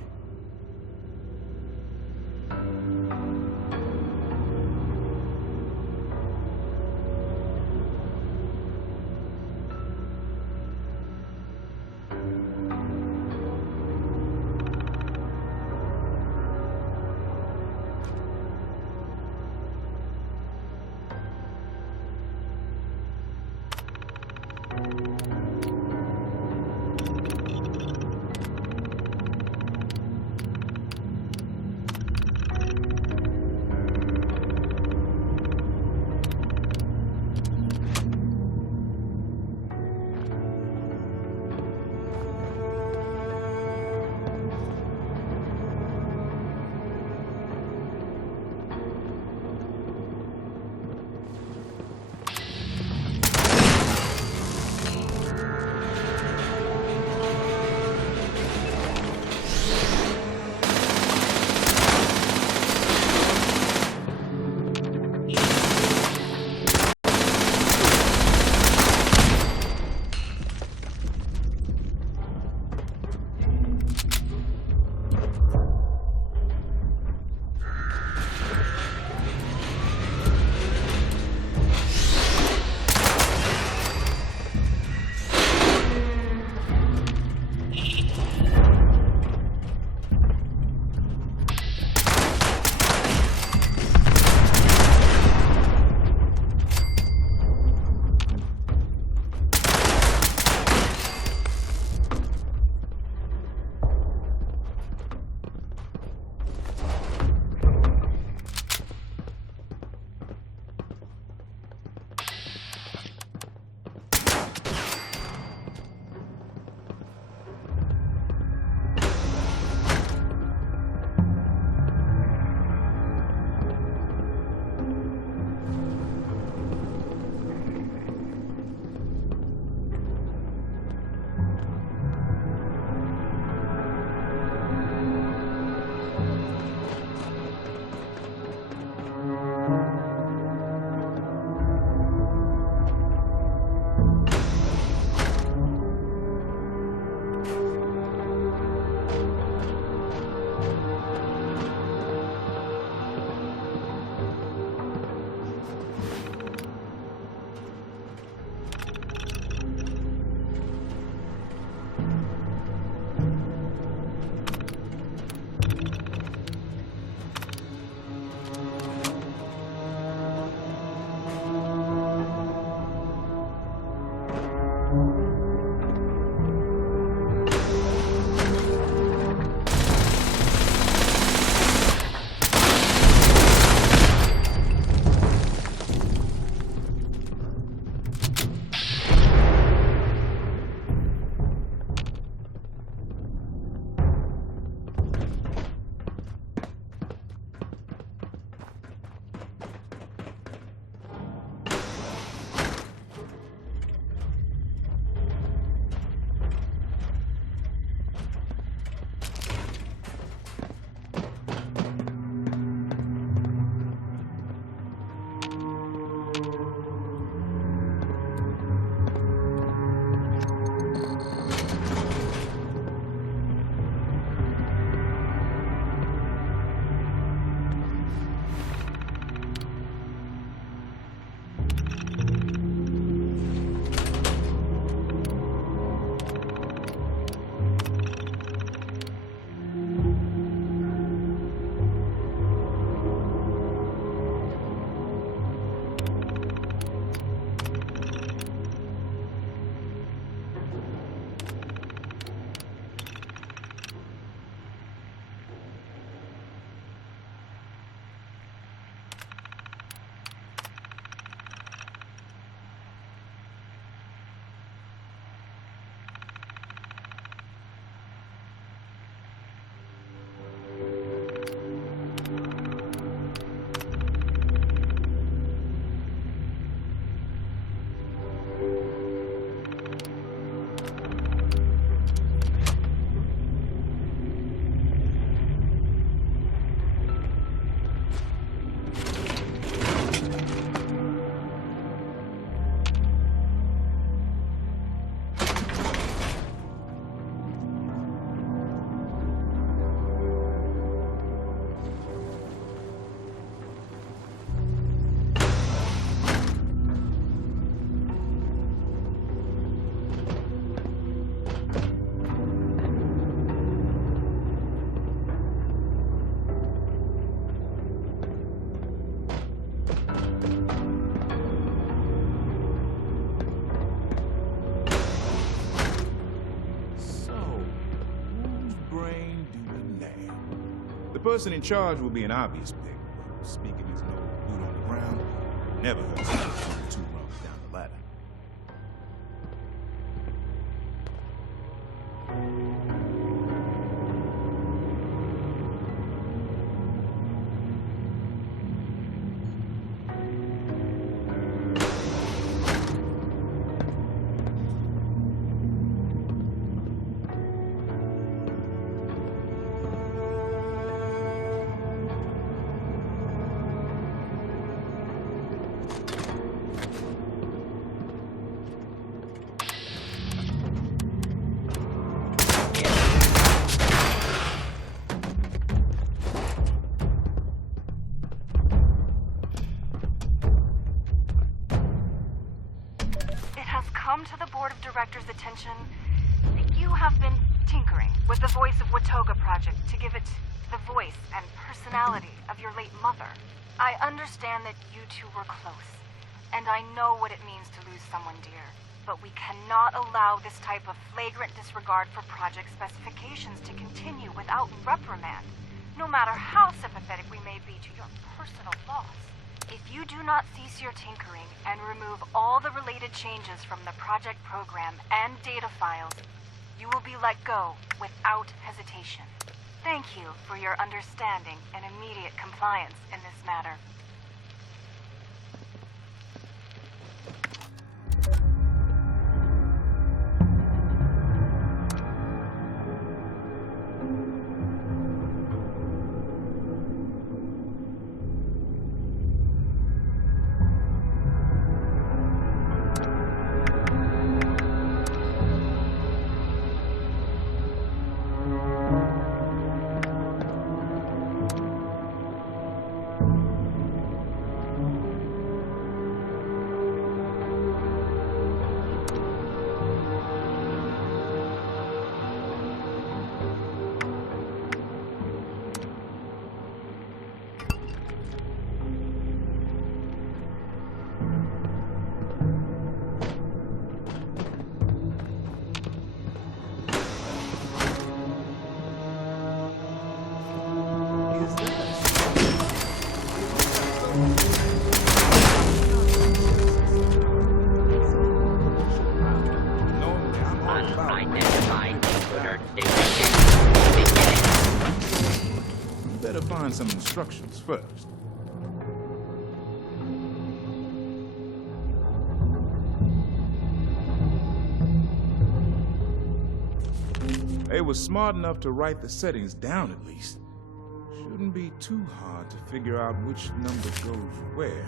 person in charge will be an obvious pick, but speaking as an old boot on the ground, never hurts to get 2 rungs down the ladder. Come to the board of directors' attention that you have been tinkering with the Voice of Watoga project to give it the voice and personality of your late mother. I understand that you two were close, and I know what it means to lose someone dear, but we cannot allow this type of flagrant disregard for project specifications to continue without reprimand, no matter how sympathetic we may be to your personal loss. If you do not cease your tinkering and remove all the related changes from the project program and data files, you will be let go without hesitation. Thank you for your understanding and immediate compliance in this matter. Better find some instructions first. They were smart enough to write the settings down at least. Shouldn't be too hard to figure out which number goes where.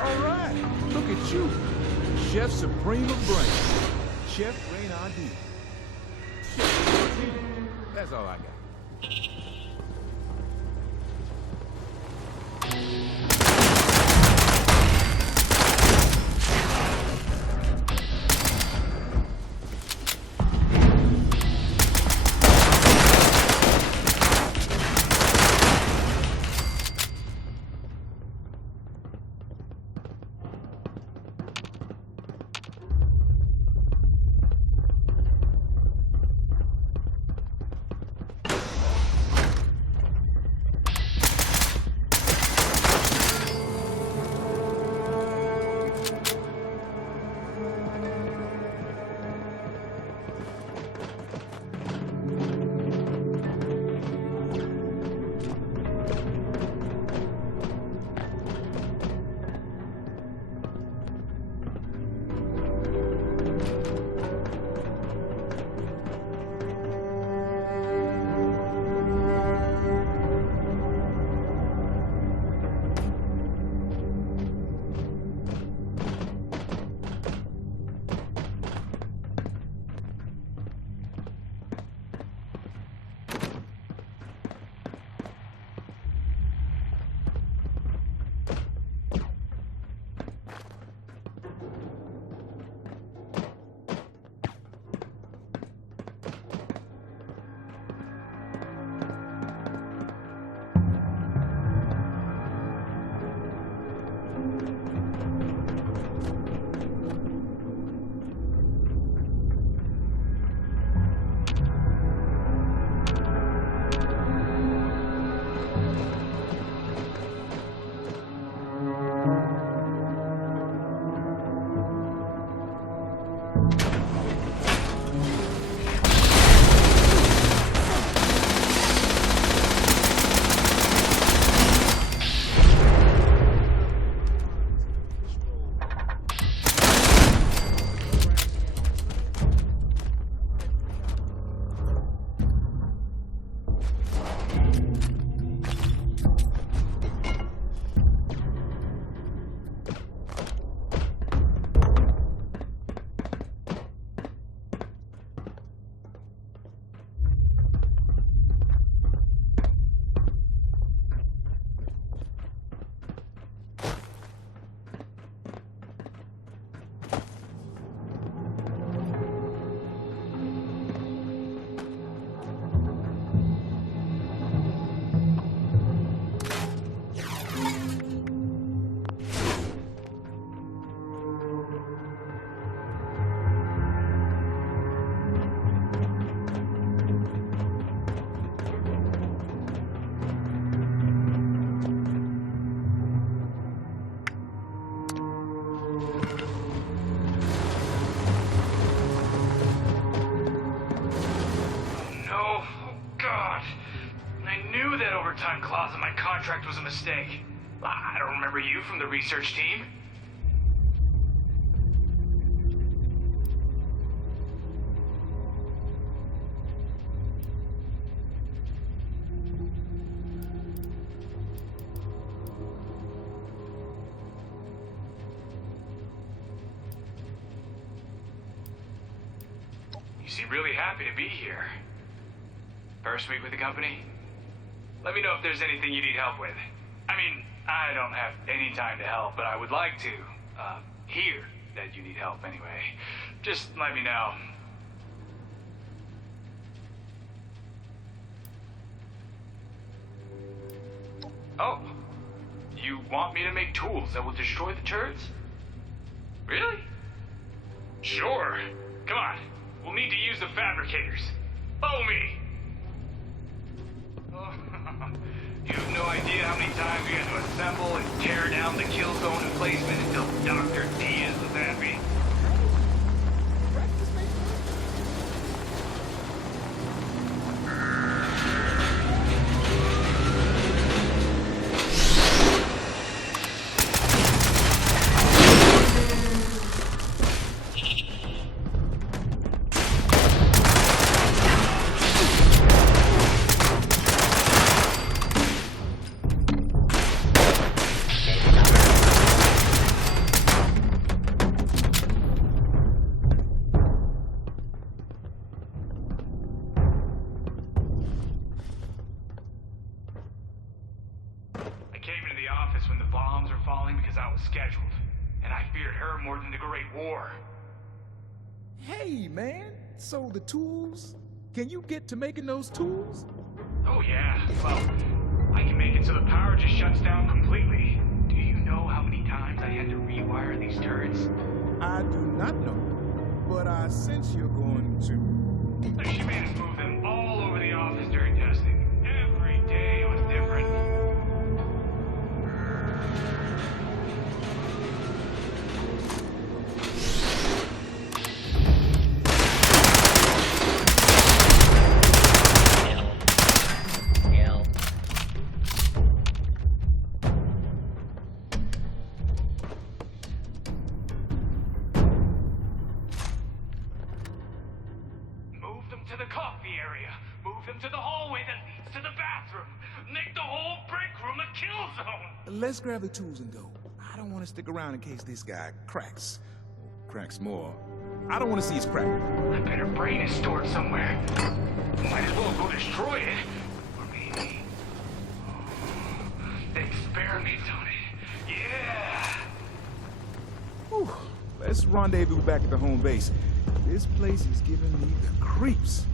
All right, look at you. Chef Supreme of Brains. Chef Reynardi. That's all I got. clause in my contract was a mistake. I don't remember you from the research team. You seem really happy to be here. First week with the company? Let me know if there's anything you need help with. I mean, I don't have any time to help, but I would like to, hear that you need help anyway. Just let me know. Oh, you want me to make tools that will destroy the turrets? Really? Sure. Come on. We'll need to use the fabricators. Follow me. You have no idea how many times we had to assemble and tear down the kill zone emplacement until Dr. Diaz was happy. office when the bombs were falling because I was scheduled. And I feared her more than the Great War. Hey, man. So the tools? Can you get to making those tools? Oh yeah, well, I can make it so the power just shuts down completely. Do you know how many times I had to rewire these turrets? I do not know, but I sense you're going to. She made us move them all over the office during testing. Every day was different. To the coffee area. Move them to the hallway that leads to the bathroom. Make the whole break room a kill zone. Let's grab the tools and go. I don't want to stick around in case this guy cracks. Or cracks more. I don't want to see his crack. I bet her brain is stored somewhere. Might as well go destroy it. Or maybe experiment on it. Yeah. Whew. Let's rendezvous back at the home base. This place is giving me the creeps.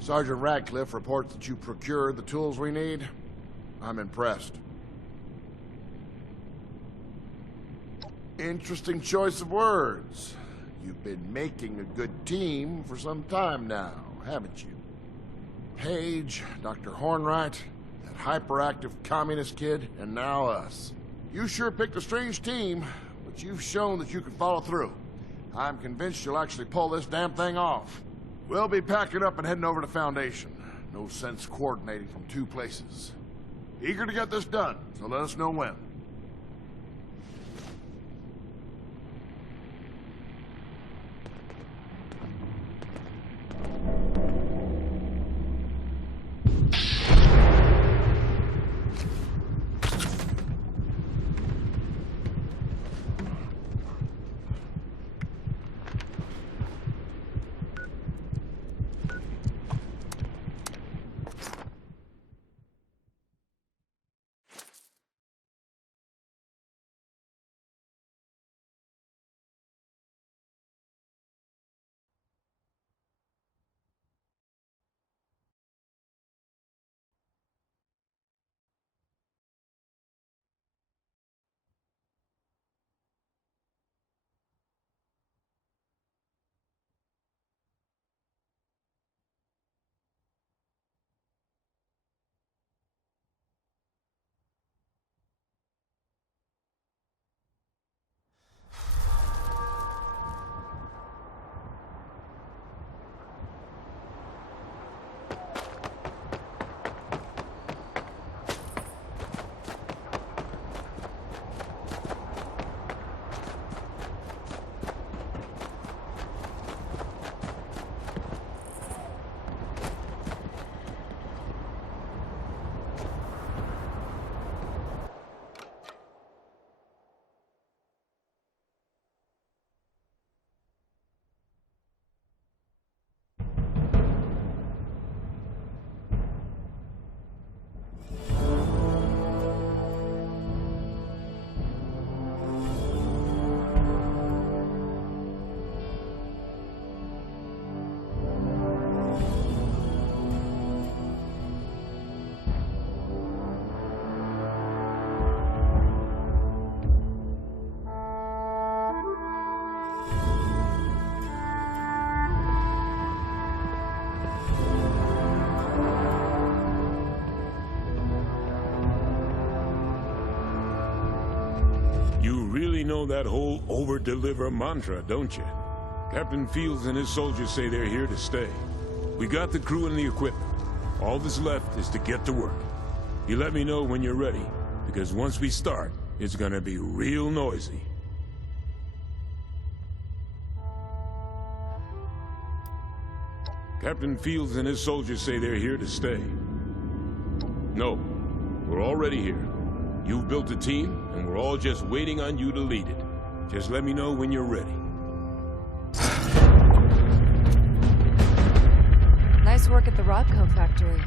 Sergeant Radcliffe reports that you procured the tools we need. I'm impressed. Interesting choice of words. You've been making a good team for some time now, haven't you? Paige, Dr. Hornwright, that hyperactive communist kid, and now us. You sure picked a strange team, but you've shown that you can follow through. I'm convinced you'll actually pull this damn thing off. We'll be packing up and heading over to Foundation. No sense coordinating from two places. Eager to get this done, so let us know when. know that whole over-deliver mantra, don't you? Captain Fields and his soldiers say they're here to stay. We got the crew and the equipment. All that's left is to get to work. You let me know when you're ready, because once we start, it's gonna be real noisy. Captain Fields and his soldiers say they're here to stay. No, we're already here. You've built a team, and we're all just waiting on you to lead it. Just let me know when you're ready. Nice work at the Rodco factory.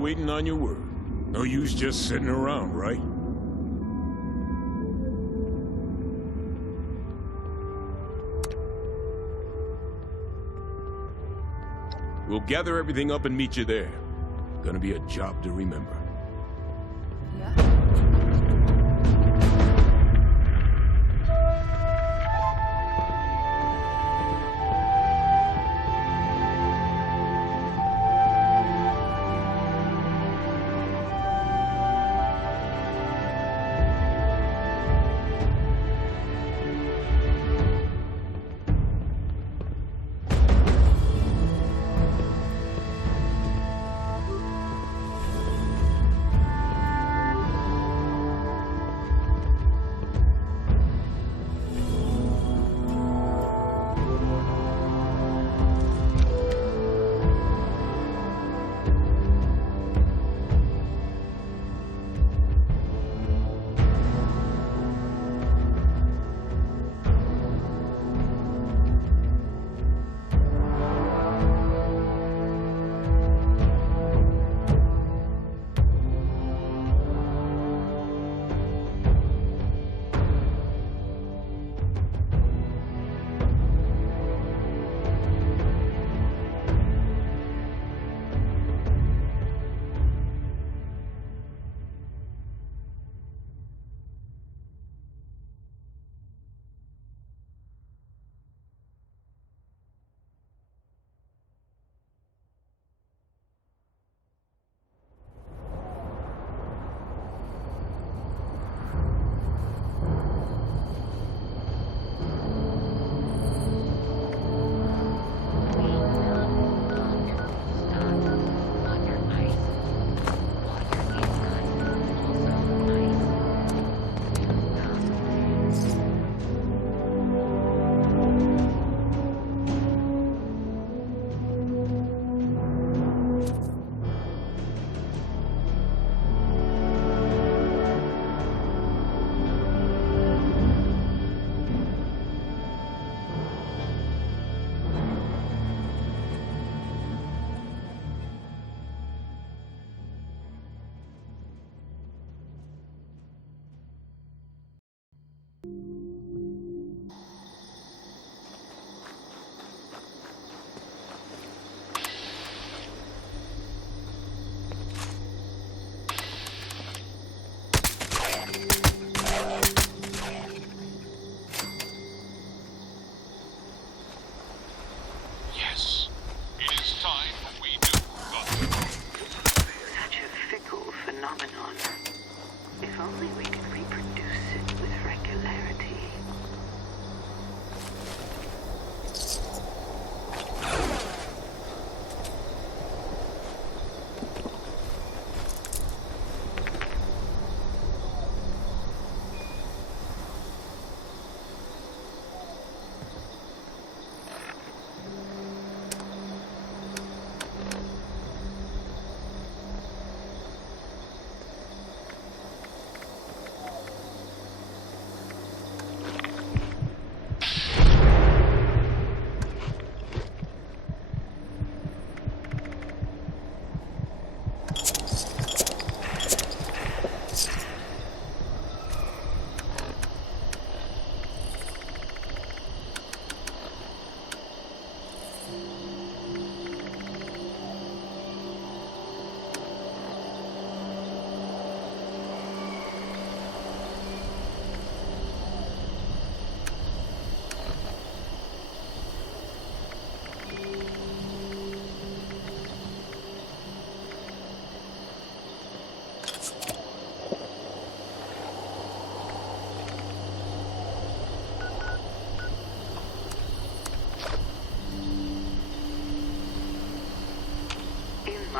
Waiting on your word. No use just sitting around, right? We'll gather everything up and meet you there. Gonna be a job to remember.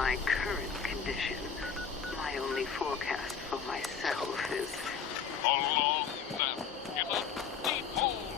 my current condition, my only forecast for myself is... Along that in a deep hole.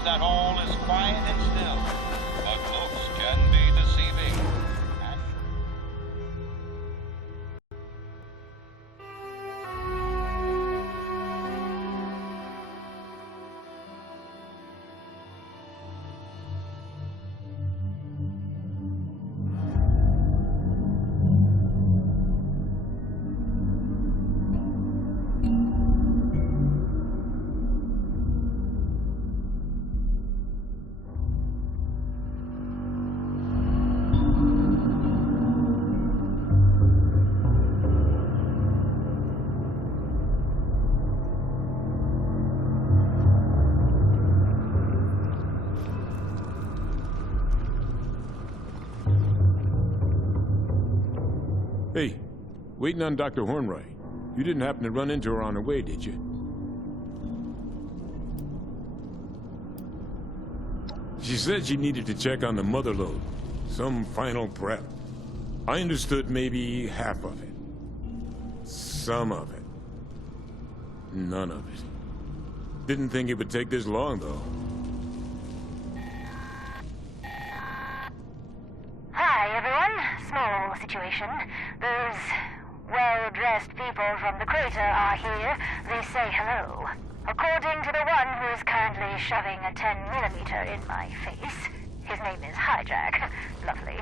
seems that all is quiet and still, but looks can be deceiving. Hey, waiting on Dr. Hornwright. You didn't happen to run into her on her way, did you? She said she needed to check on the mother lode. Some final prep. I understood maybe half of it. Some of it. None of it. Didn't think it would take this long, though. Hi, everyone. Small situation. Those well-dressed people from the crater are here. They say hello. According to the one who is currently shoving a 10mm in my face, his name is Hijack. Lovely.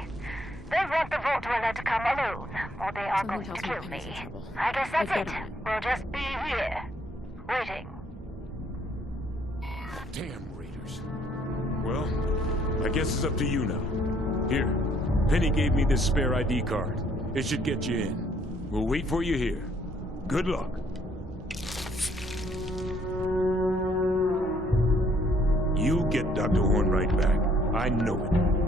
They want the Vault Dweller to come alone, or they are going to kill me. I guess that's it. We'll just be here, waiting. Damn Raiders. Well, I guess it's up to you now. Here, Penny gave me this spare ID card. It should get you in. We'll wait for you here. Good luck. You'll get Dr. Hornwright back. I know it.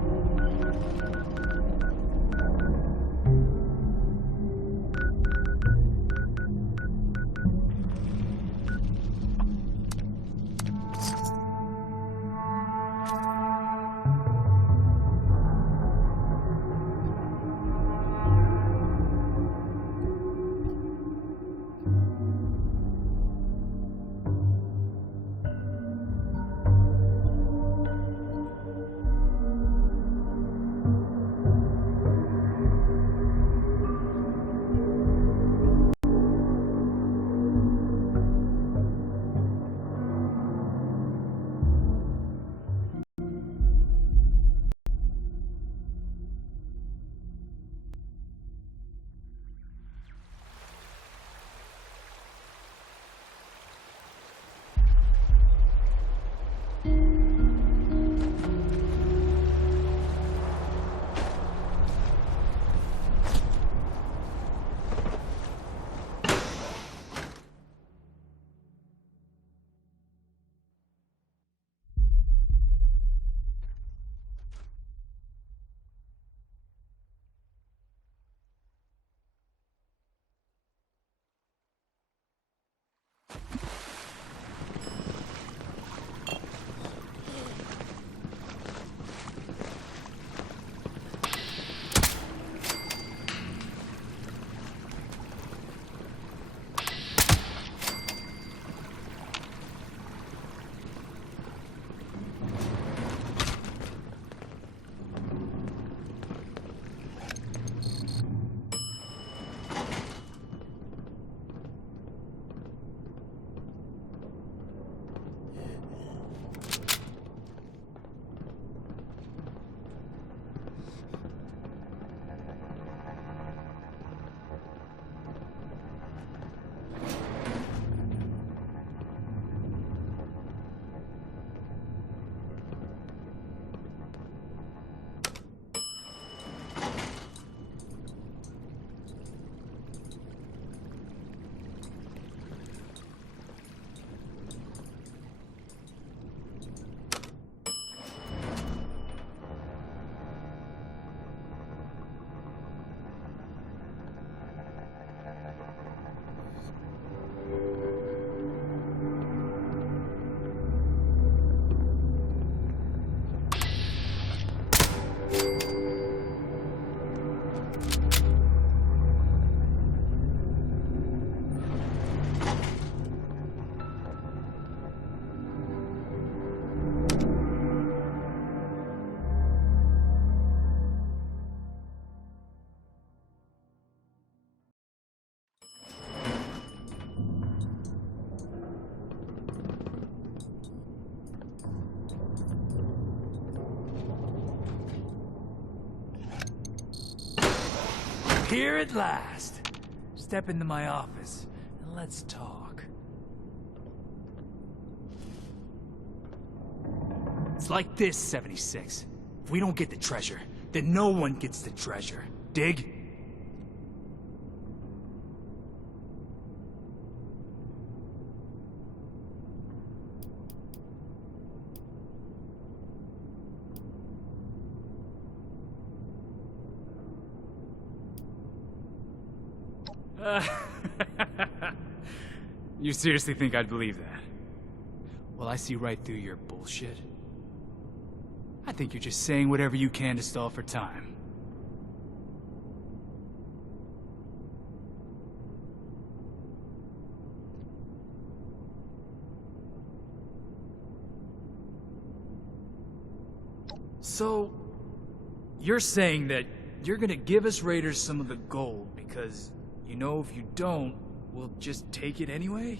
here at last. Step into my office and let's talk. It's like this, 76. If we don't get the treasure, then no one gets the treasure. Dig? You seriously think I'd believe that? Well, I see right through your bullshit. I think you're just saying whatever you can to stall for time. So, you're saying that you're gonna give us raiders some of the gold because you know if you don't, we'll just take it anyway?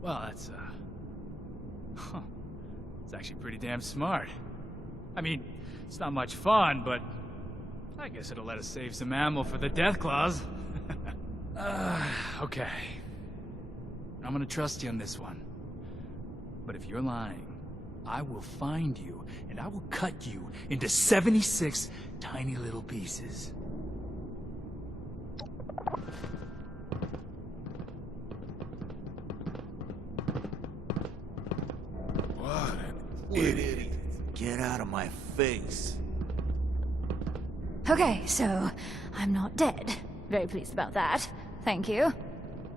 Well, that's, it's actually pretty damn smart. I mean, it's not much fun, but I guess it'll let us save some ammo for the death claws. Okay. I'm gonna trust you on this one. But if you're lying, I will find you, and I will cut you into 76 tiny little pieces. What an idiot. Get out of my face. Okay, so I'm not dead. Very pleased about that. Thank you.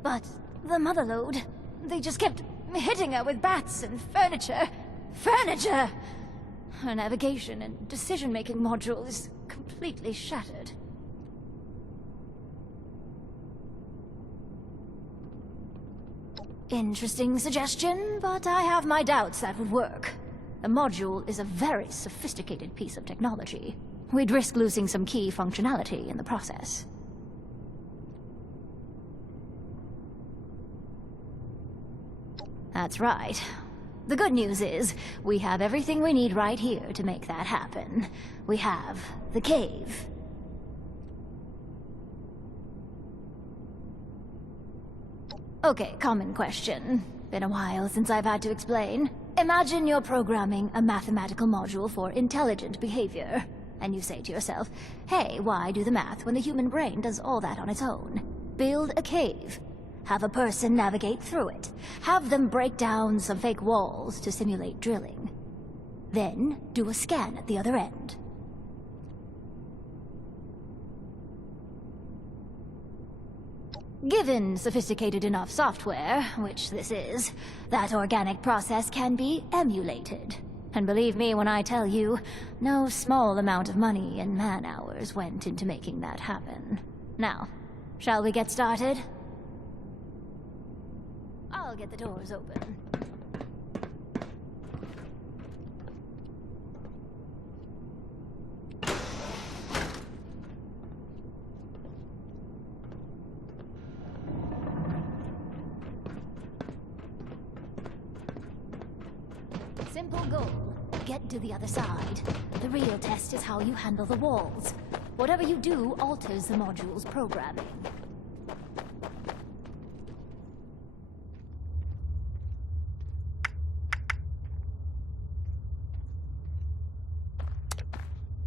But the motherlode, they just kept hitting her with bats and furniture. Furniture! Her navigation and decision-making module is completely shattered. Interesting suggestion, but I have my doubts that would work. The module is a very sophisticated piece of technology. We'd risk losing some key functionality in the process. That's right. The good news is, we have everything we need right here to make that happen. We have the cave. Okay, common question. Been a while since I've had to explain. Imagine you're programming a mathematical module for intelligent behavior. And you say to yourself, hey, why do the math when the human brain does all that on its own? Build a cave. Have a person navigate through it. Have them break down some fake walls to simulate drilling. Then, do a scan at the other end. Given sophisticated enough software, which this is, that organic process can be emulated. And believe me when I tell you, no small amount of money and man-hours went into making that happen. Now, shall we get started? I'll get the doors open. Simple goal. Get to the other side. The real test is how you handle the walls. Whatever you do alters the module's programming.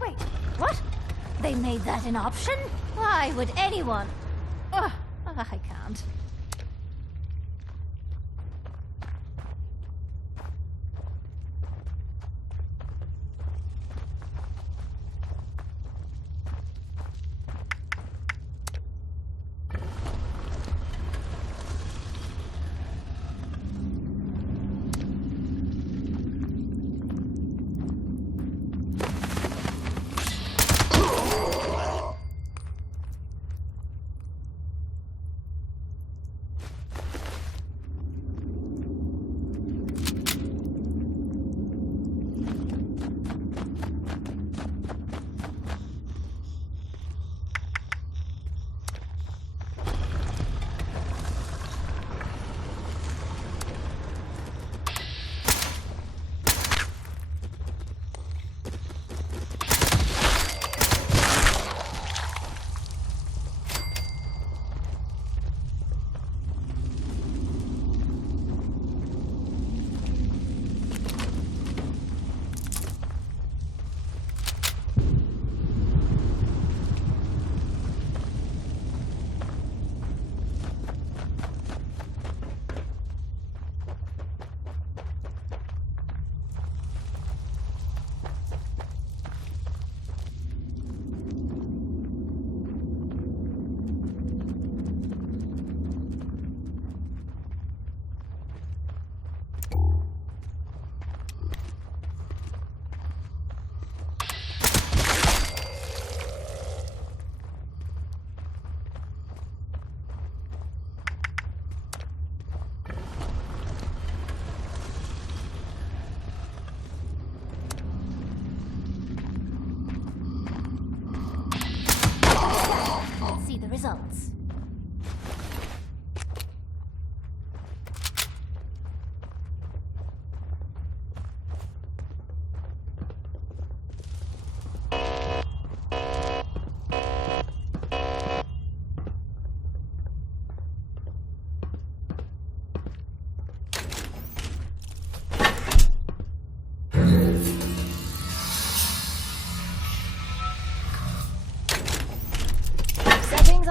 Wait, what? They made that an option? Why would anyone? Ugh, I can't.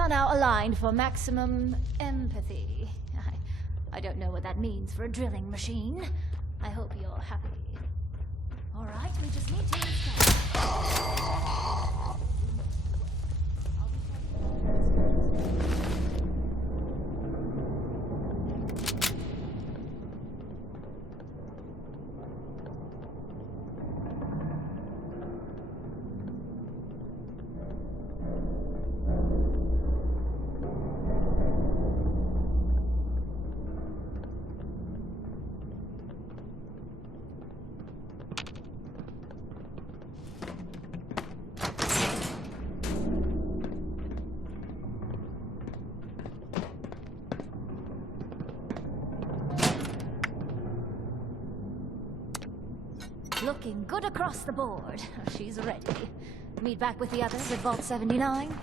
are now aligned for maximum empathy. I don't know what that means for a drilling machine. I hope you're happy. All right, we just need to install. Looking good across the board. She's ready. Meet back with the others at Vault 79.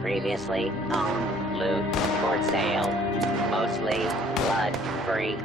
Previously owned loot for sale, mostly blood-free.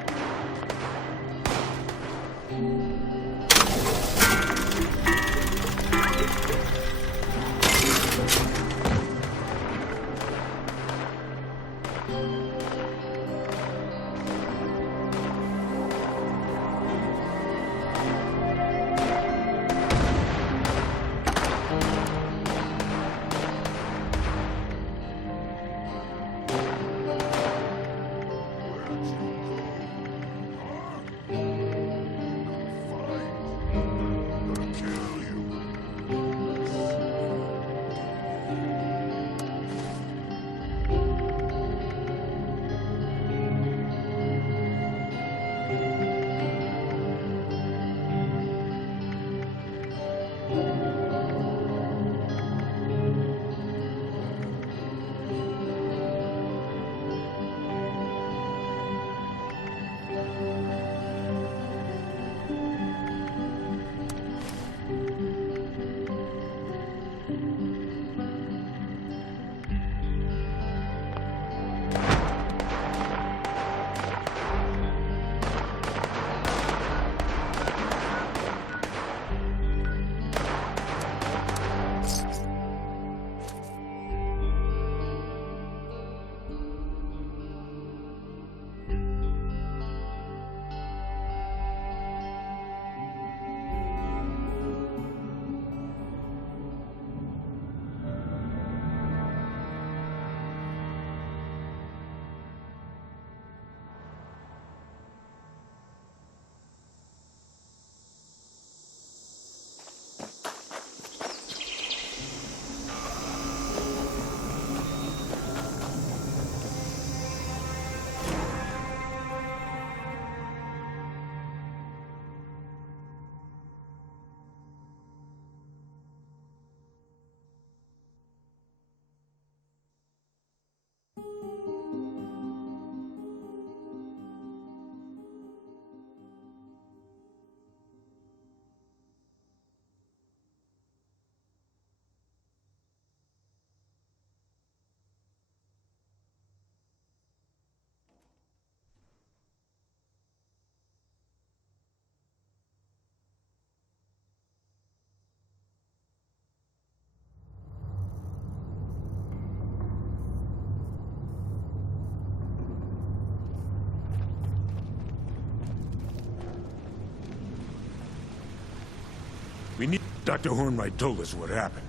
We need... Dr. Hornwright told us what happened.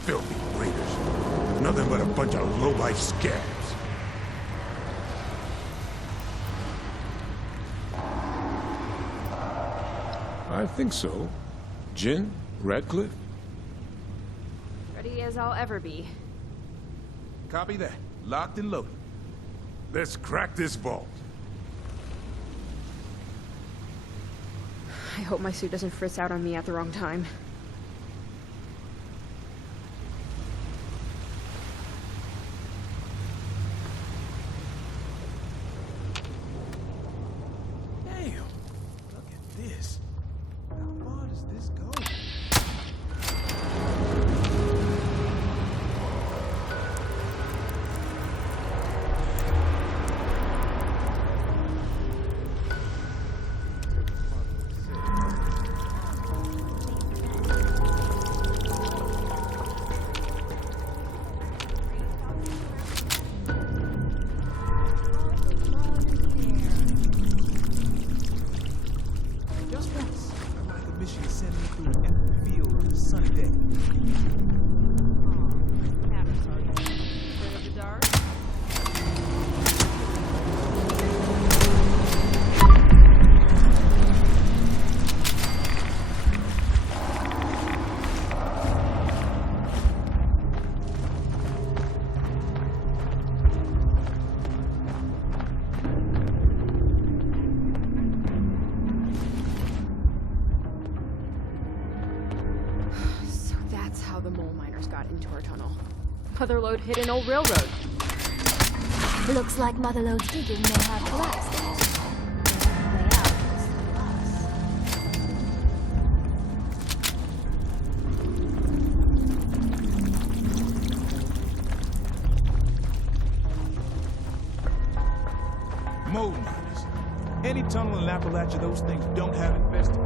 Filthy raiders. Nothing but a bunch of low-life scabs. I think so. Jin? Radcliffe? Ready as I'll ever be. Copy that. Locked and loaded. Let's crack this vault. I hope my suit doesn't fritz out on me at the wrong time. Damn. Look at this. How far does this go? Motherlode hit an old railroad. Looks like Motherlode's digging may have collapsed it. The way out is through us. Mold miners. Any tunnel in Appalachia those things don't have infested.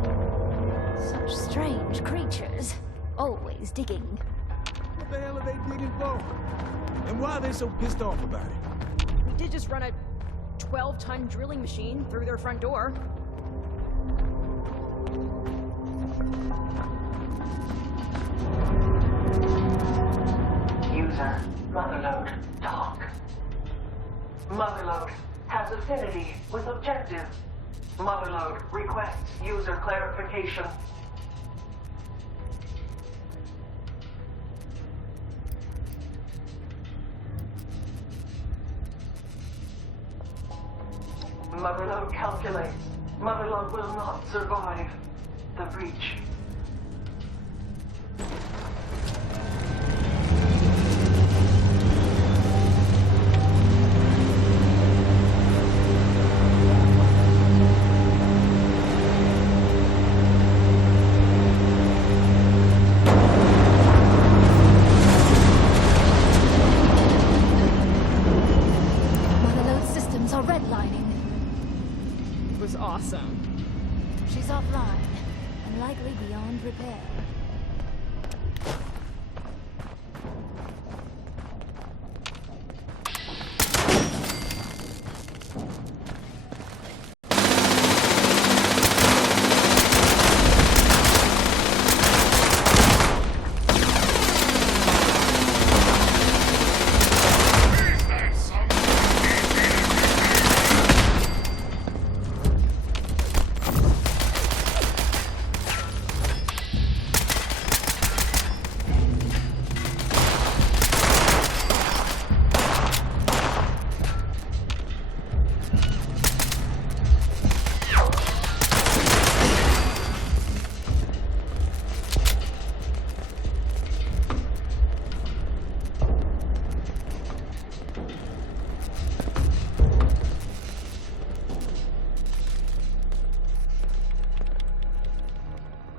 Such strange creatures. Always digging. What the hell are they digging for? And why are they so pissed off about it? We did just run a 12-ton drilling machine through their front door. User, Motherlode, talk. Motherlode has affinity with objective. Motherlode requests user clarification. Motherlode calculates. Motherlode will not survive the breach. Motherlode systems are redlining. Was awesome. She's offline and likely beyond repair.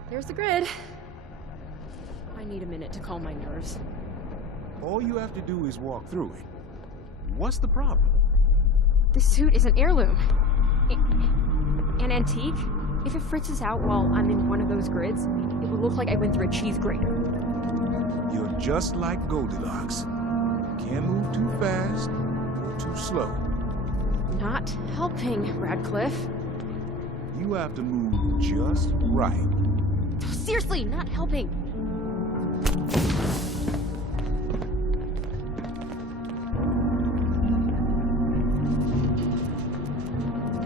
There's the grid. I need a minute to calm my nerves. All you have to do is walk through it. What's the problem? This suit is an heirloom. An antique. If it fritzes out while I'm in one of those grids, it will look like I went through a cheese grater. You're just like Goldilocks. Can't move too fast or too slow. Not helping, Radcliffe. You have to move just right. Seriously, not helping.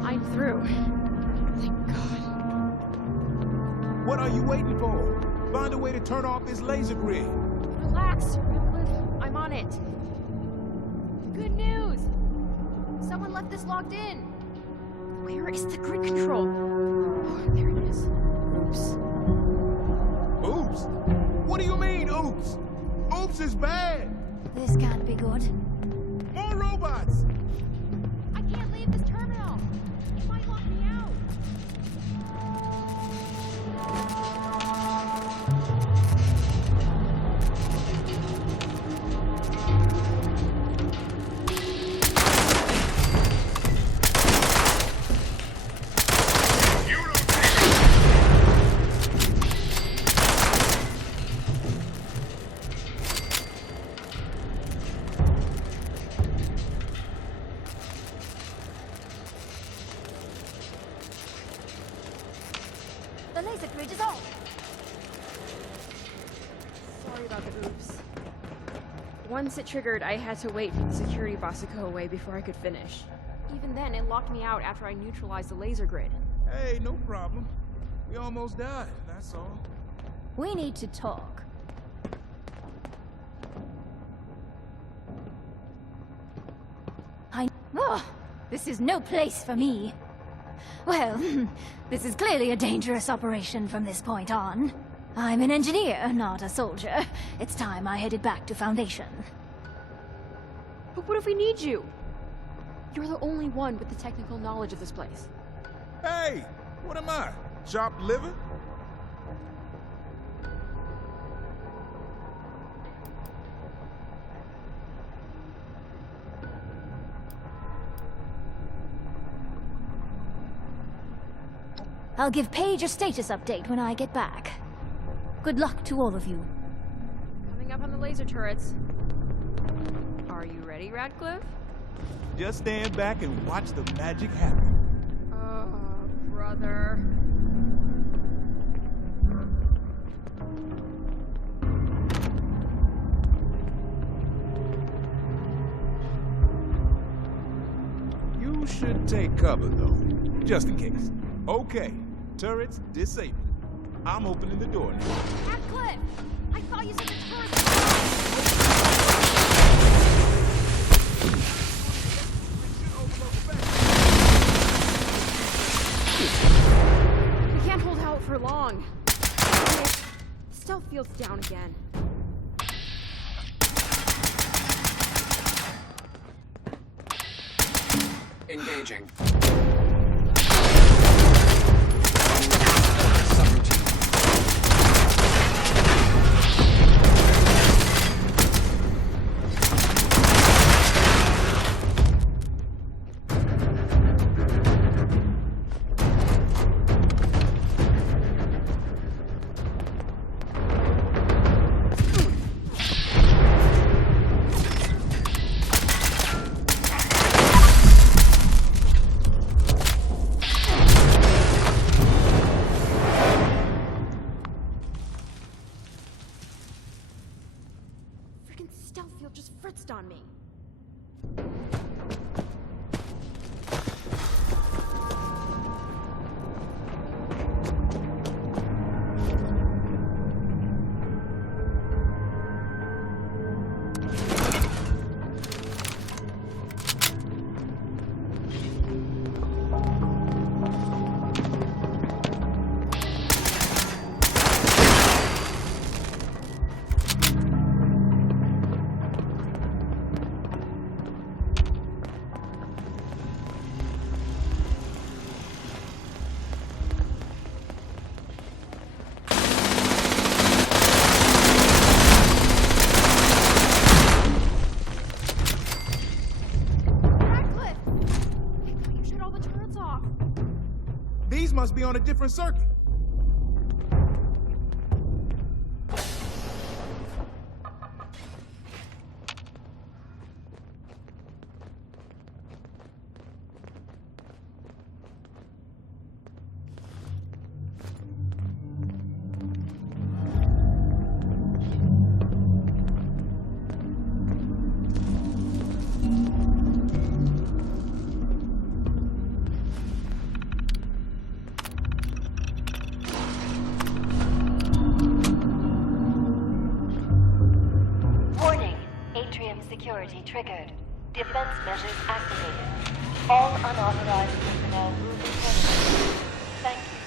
I'm through. Thank God. What are you waiting for? Find a way to turn off this laser grid. Relax, Radcliffe. I'm on it. Good news! Someone left this logged in. Where is the grid control? Oh, there it is. Oops. Oops? What do you mean, oops? Oops is bad. This can't be good. More robots. I can't leave this terminal. It might lock me out. The laser grid is on. Sorry about the oops. Once it triggered, I had to wait for the security boss to go away before I could finish. Even then, it locked me out after I neutralized the laser grid. Hey, no problem. We almost died, that's all. We need to talk. Oh, this is no place for me. Well, this is clearly a dangerous operation from this point on. I'm an engineer, not a soldier. It's time I headed back to Foundation. But what if we need you? You're the only one with the technical knowledge of this place. Hey, what am I? Chopped liver? I'll give Paige a status update when I get back. Good luck to all of you. Coming up on the laser turrets. Are you ready, Radcliffe? Just stand back and watch the magic happen. Oh, brother. You should take cover, though, just in case. Okay, turrets disabled. I'm opening the door now. Radcliffe! I thought you said the turrets. We can't hold out for long. Stealth field's down again. Engaging. Stealth field just fritzed on me. These must be on a different circuit. security triggered. Defense measures activated. All unauthorized personnel will be terminated. Thank you.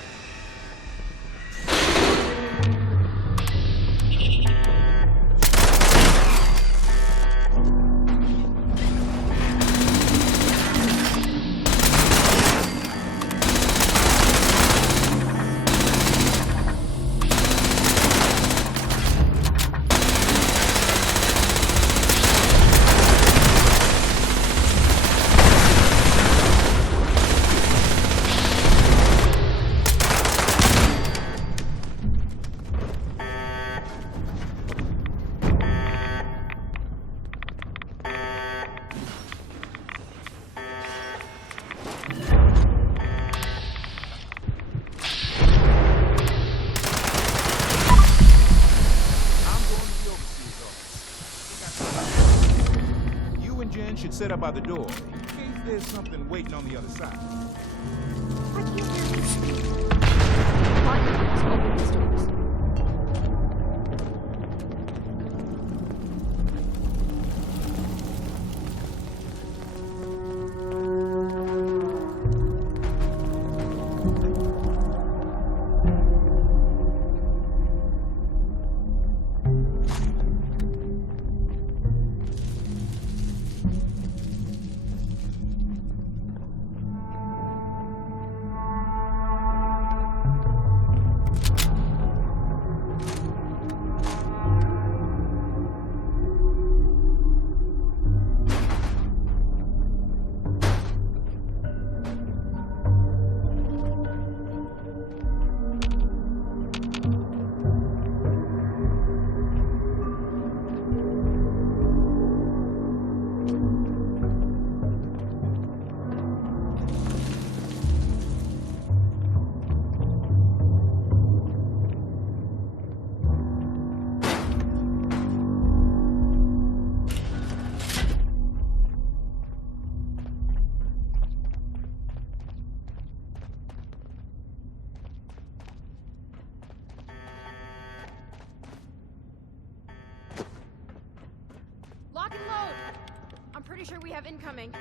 Should set up by the door, in case there's something waiting on the other side. Lock and load! I'm pretty sure we have incoming.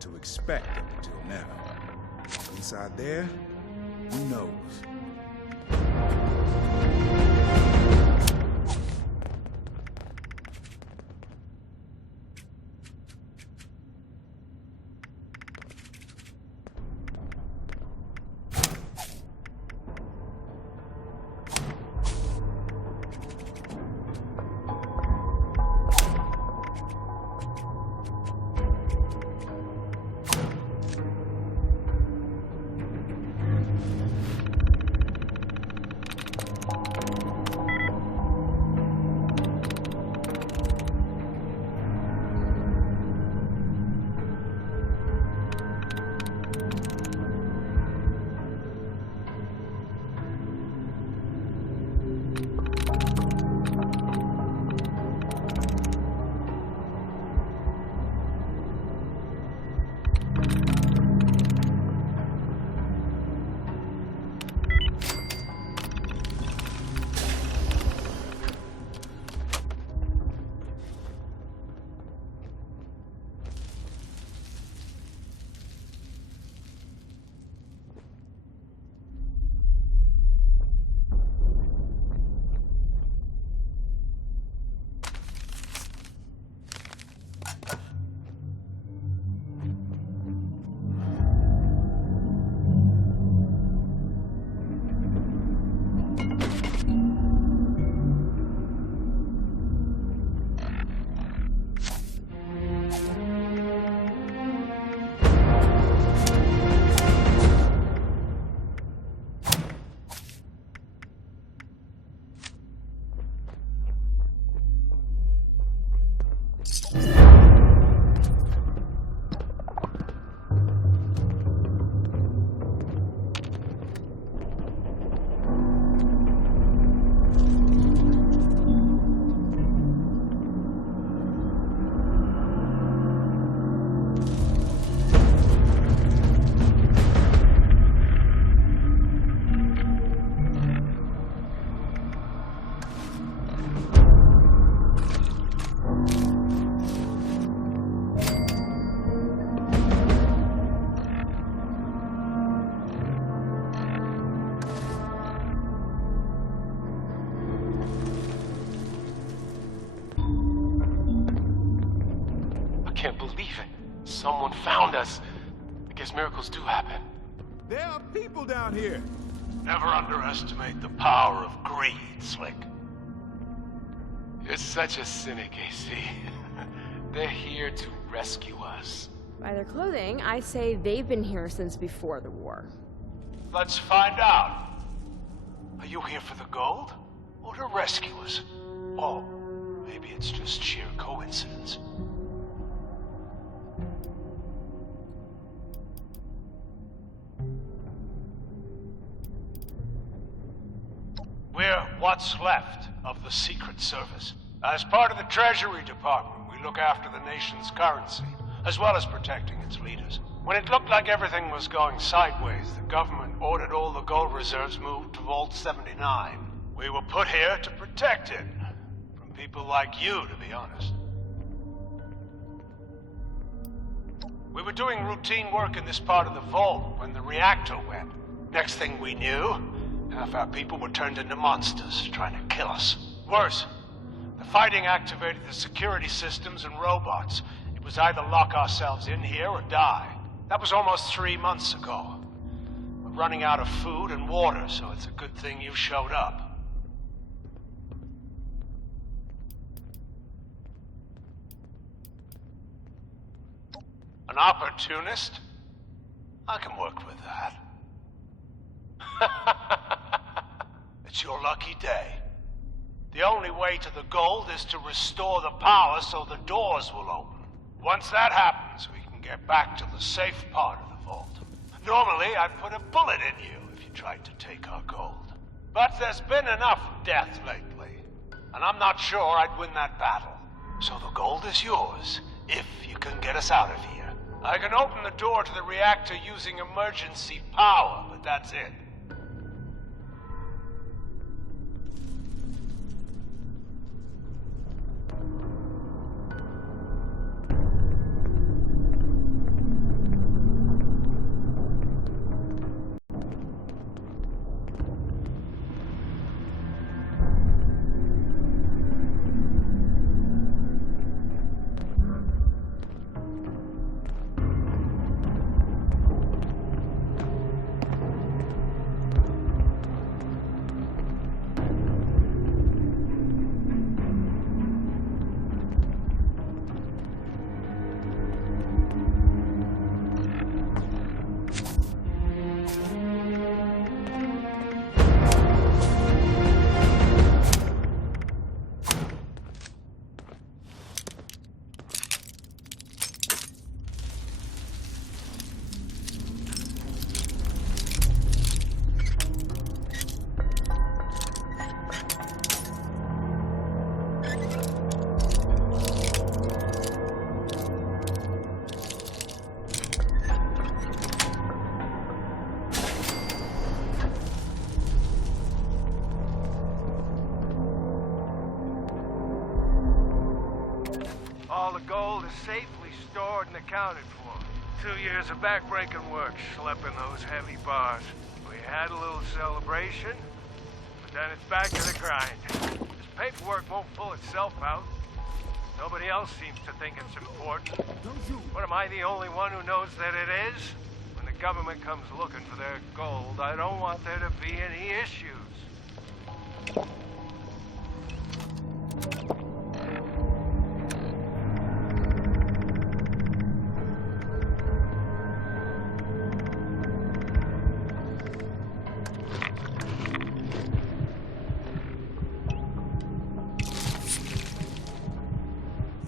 To expect up until now. Inside there, who knows? Someone found us. I guess miracles do happen. There are people down here. Never underestimate the power of greed, Slick. You're such a cynic, AC. They're here to rescue us. By their clothing, I say they've been here since before the war. Let's find out. Are you here for the gold? Or to rescue us? Oh, maybe it's just sheer coincidence. We're what's left of the Secret Service. As part of the Treasury Department, we look after the nation's currency, as well as protecting its leaders. When it looked like everything was going sideways, the government ordered all the gold reserves moved to Vault 79. We were put here to protect it. From people like you, to be honest. We were doing routine work in this part of the vault when the reactor went. Next thing we knew, half our people were turned into monsters, trying to kill us. Worse, the fighting activated the security systems and robots. It was either lock ourselves in here or die. That was almost 3 months ago. We're running out of food and water, so it's a good thing you showed up. An opportunist? I can work with that. It's your lucky day. The only way to the gold is to restore the power so the doors will open. Once that happens, we can get back to the safe part of the vault. Normally, I'd put a bullet in you if you tried to take our gold. But there's been enough death lately, and I'm not sure I'd win that battle. So the gold is yours, if you can get us out of here. I can open the door to the reactor using emergency power, but that's it. All the gold is safely stored and accounted for. 2 years of backbreaking work, schlepping those heavy bars. We had a little celebration, but then it's back to the grind. This paperwork won't pull itself out. Nobody else seems to think it's important. What, am I the only one who knows that it is? When the government comes looking for their gold, I don't want there to be any issues.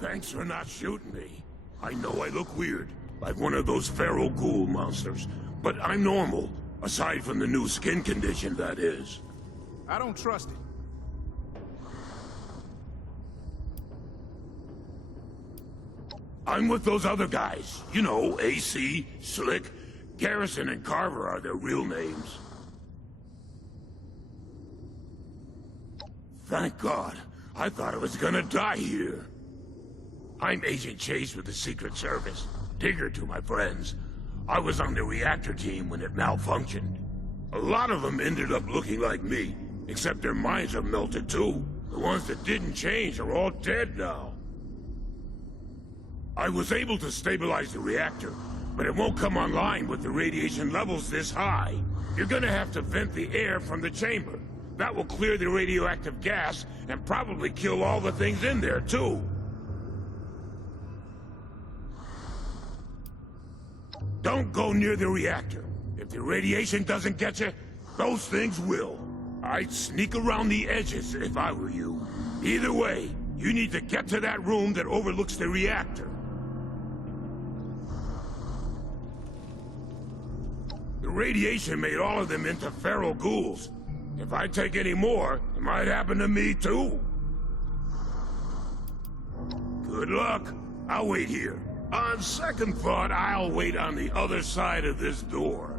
Thanks for not shooting me. I know I look weird, like one of those feral ghoul monsters, but I'm normal, aside from the new skin condition, that is. I don't trust it. I'm with those other guys. You know, AC, Slick, Garrison, and Carver are their real names. Thank God. I thought I was gonna die here. I'm Agent Chase with the Secret Service. Digger to my friends. I was on the reactor team when it malfunctioned. A lot of them ended up looking like me, except their minds have melted too. The ones that didn't change are all dead now. I was able to stabilize the reactor, but it won't come online with the radiation levels this high. You're gonna have to vent the air from the chamber. That will clear the radioactive gas and probably kill all the things in there, too. Don't go near the reactor. If the radiation doesn't get you, those things will. I'd sneak around the edges if I were you. Either way, you need to get to that room that overlooks the reactor. The radiation made all of them into feral ghouls. If I take any more, it might happen to me too. Good luck. I'll wait here. On second thought, I'll wait on the other side of this door.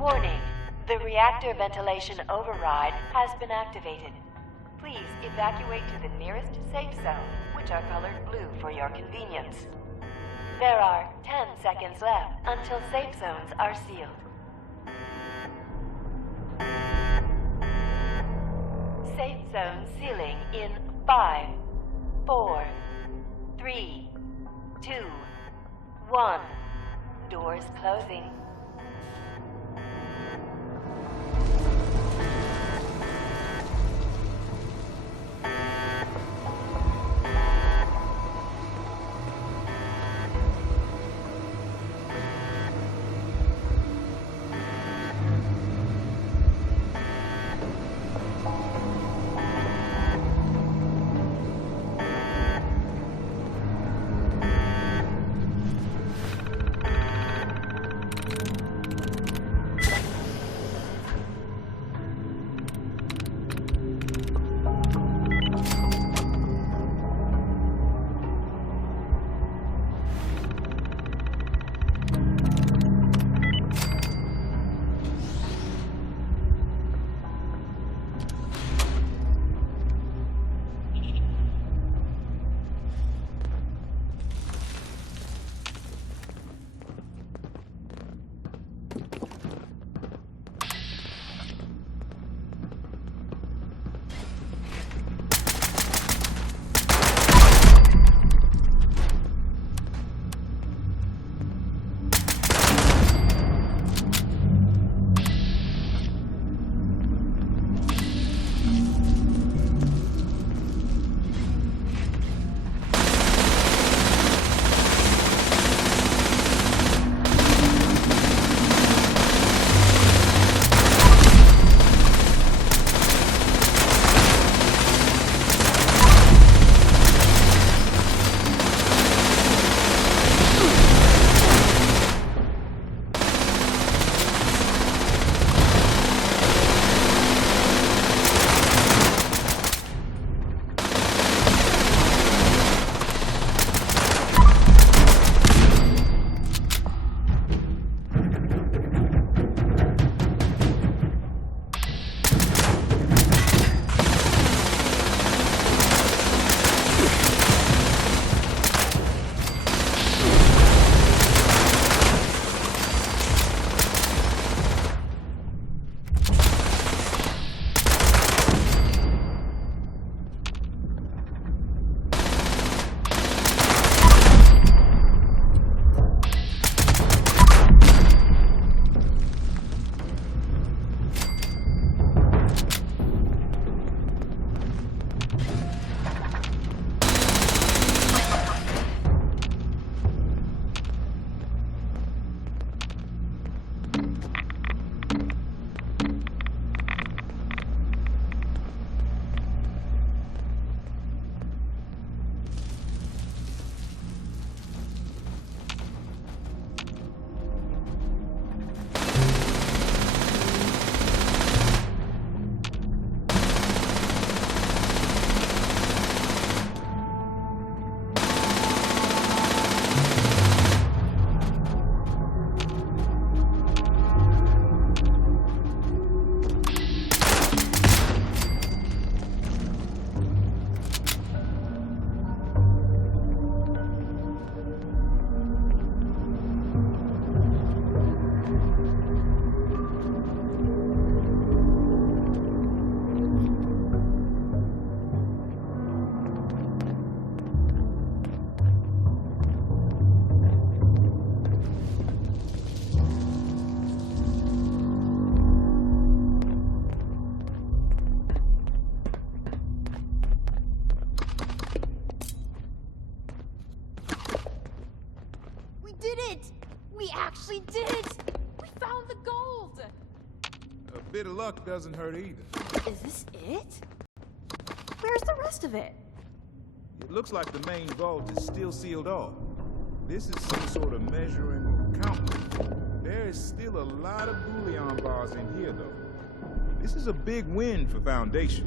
Warning. The reactor ventilation override has been activated. Please evacuate to the nearest safe zone, which are colored blue for your convenience. There are 10 seconds left until safe zones are sealed. Safe zone sealing in 5, 4, 3, 2, 1. Doors closing. actually did it! We found the gold! A bit of luck doesn't hurt either. Is this it? Where's the rest of it? It looks like the main vault is still sealed off. This is some sort of measuring or counting. There is still a lot of bullion bars in here, though. This is a big win for Foundation.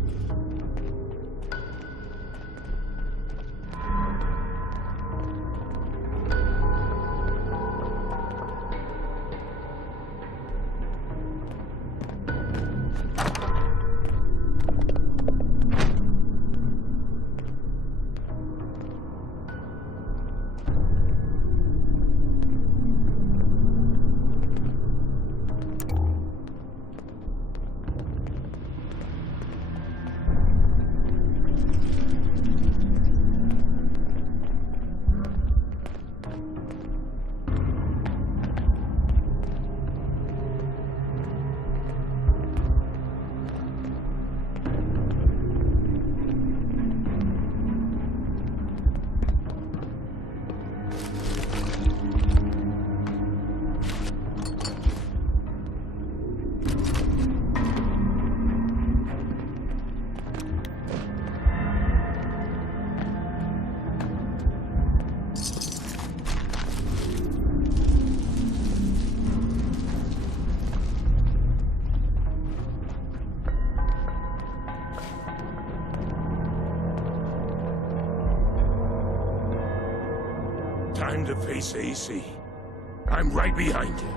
Time to face AC. I'm right behind you.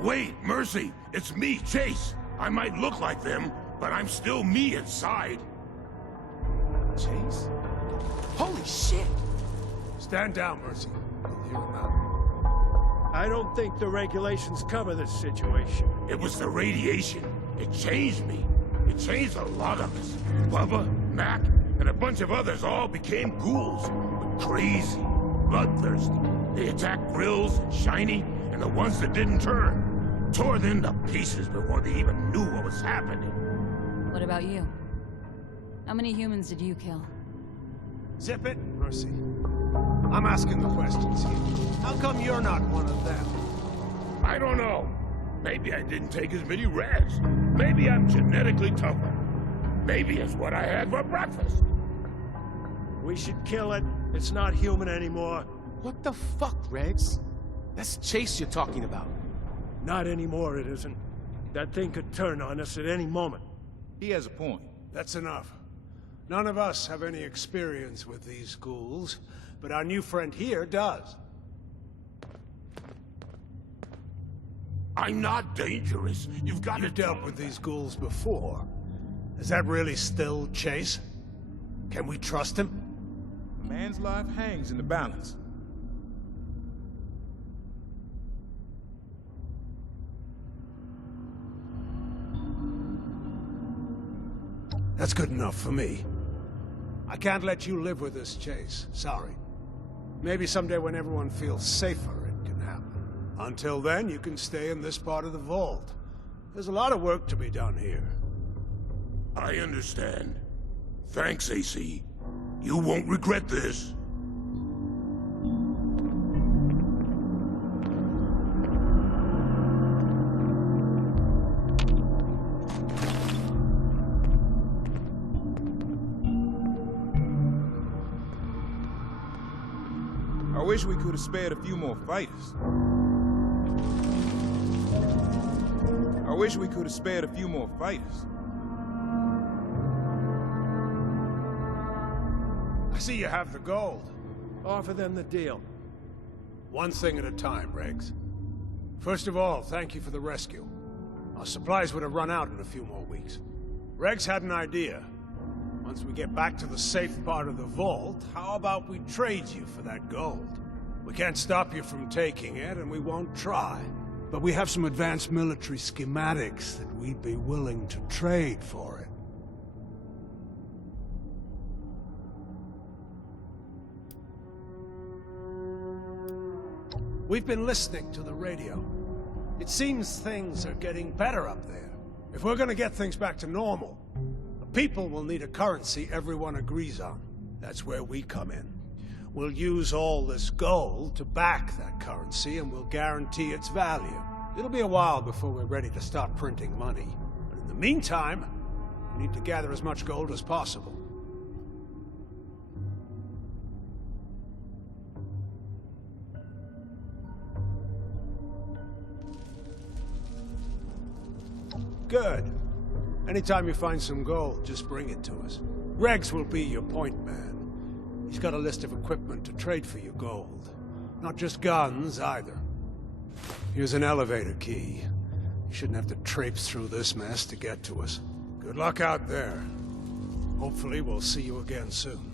Wait, Mercy! It's me, Chase! I might look like them, but I'm still me inside. Chase? Holy shit! Stand down, Mercy. We'll hear him out. I don't think the regulations cover this situation. It was the radiation. It changed me. It changed a lot of us. Bubba, Mac, and a bunch of others all became ghouls. But crazy, bloodthirsty. They attacked Grills and Shiny, and the ones that didn't turn. Tore them to pieces before they even knew what was happening. What about you? How many humans did you kill? Zip it, Mercy. I'm asking the questions here. How come you're not one of them? I don't know. Maybe I didn't take as many reds. Maybe I'm genetically tougher. Maybe it's what I had for breakfast. We should kill it. It's not human anymore. What the fuck, Regs? That's Chase you're talking about. Not anymore, it isn't. That thing could turn on us at any moment. He has a point. That's enough. None of us have any experience with these ghouls, but our new friend here does. I'm not dangerous. You've got to... You've dealt with these ghouls before. Is that really still Chase? Can we trust him? A man's life hangs in the balance. That's good enough for me. I can't let you live with this, Chase. Sorry. Maybe someday when everyone feels safer, it can happen. Until then, you can stay in this part of the vault. There's a lot of work to be done here. I understand. Thanks, AC. You won't regret this. I wish we could have spared a few more fighters. I wish we could have spared a few more fighters. I see you have the gold. Offer them the deal. One thing at a time, Regs. First of all, thank you for the rescue. Our supplies would have run out in a few more weeks. Regs had an idea. Once we get back to the safe part of the vault, how about we trade you for that gold? We can't stop you from taking it, and we won't try. But we have some advanced military schematics that we'd be willing to trade for it. We've been listening to the radio. It seems things are getting better up there. If we're gonna get things back to normal, the people will need a currency everyone agrees on. That's where we come in. We'll use all this gold to back that currency, and we'll guarantee its value. It'll be a while before we're ready to start printing money. But in the meantime, we need to gather as much gold as possible. Good. Anytime you find some gold, just bring it to us. Regs will be your point man. He's got a list of equipment to trade for your gold. Not just guns, either. Here's an elevator key. You shouldn't have to traipse through this mess to get to us. Good luck out there. Hopefully we'll see you again soon.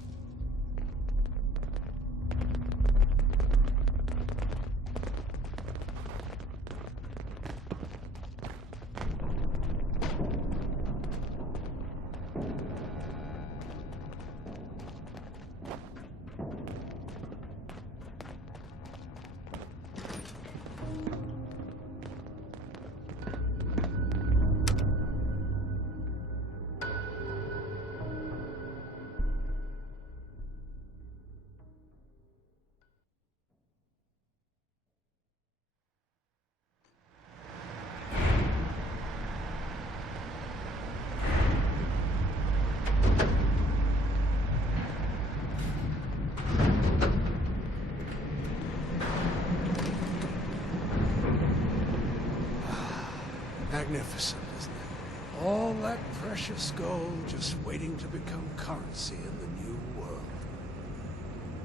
Magnificent, isn't it? All that precious gold just waiting to become currency in the new world.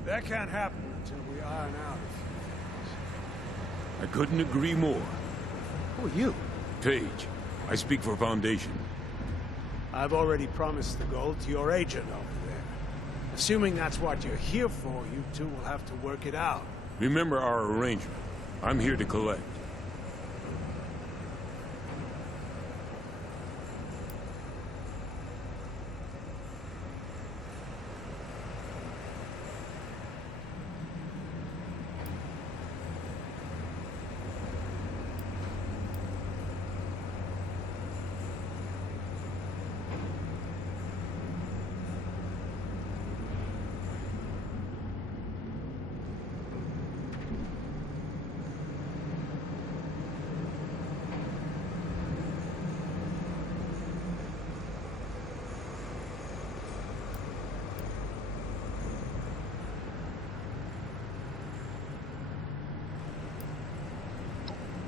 That can't happen until we iron out a few things. I couldn't agree more. Who are you? Page. I speak for Foundation. I've already promised the gold to your agent over there. Assuming that's what you're here for, you two will have to work it out. Remember our arrangement. I'm here to collect.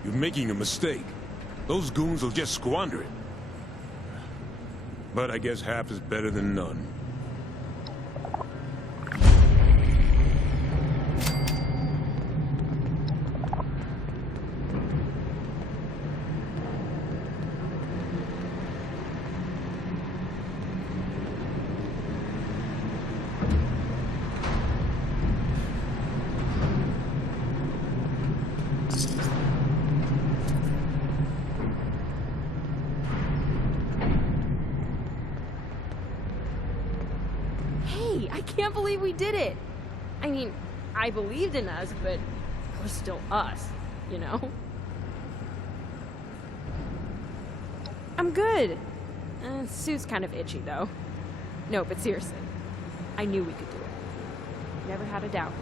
You're making a mistake. Those goons will just squander it. But I guess half is better than none. I can't believe we did it! I mean, I believed in us, but we're still us, you know? I'm good. Suit's kind of itchy, though. No, but seriously, I knew we could do it. Never had a doubt.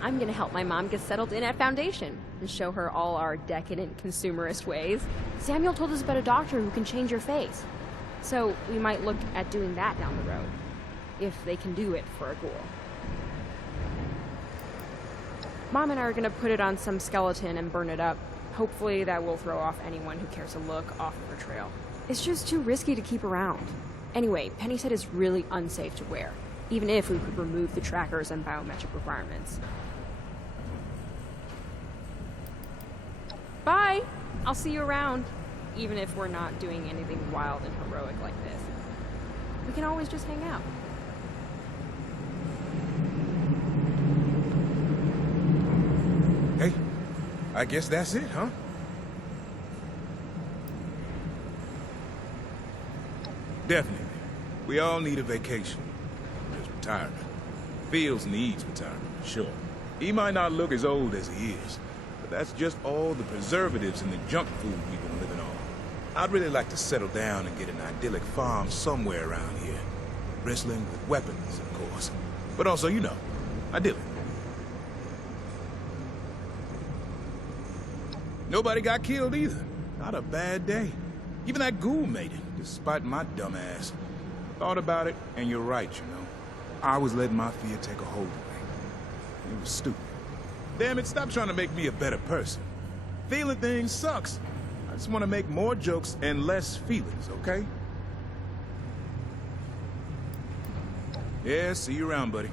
I'm gonna help my mom get settled in at Foundation and show her all our decadent consumerist ways. Samuel told us about a doctor who can change your face. So we might look at doing that down the road, if they can do it for a ghoul. Mom and I are gonna put it on some skeleton and burn it up. Hopefully that will throw off anyone who cares to look off of her trail. It's just too risky to keep around. Anyway, Penny said it's really unsafe to wear, even if we could remove the trackers and biometric requirements. Bye! I'll see you around. Even if we're not doing anything wild and heroic like this. We can always just hang out. Hey, I guess that's it, huh? Definitely. We all need a vacation. There's retirement. Fields needs retirement, sure. He might not look as old as he is, but that's just all the preservatives and the junk food we've been living on. I'd really like to settle down and get an idyllic farm somewhere around here. Bristling with weapons, of course. But also, you know, idyllic. Nobody got killed either. Not a bad day. Even that ghoul made it, despite my dumb ass. Thought about it, and you're right, you know. I was letting my fear take a hold of me. It was stupid. Damn it, stop trying to make me a better person. Feeling things sucks. I just want to make more jokes and less feelings, okay? Yeah, see you around, buddy.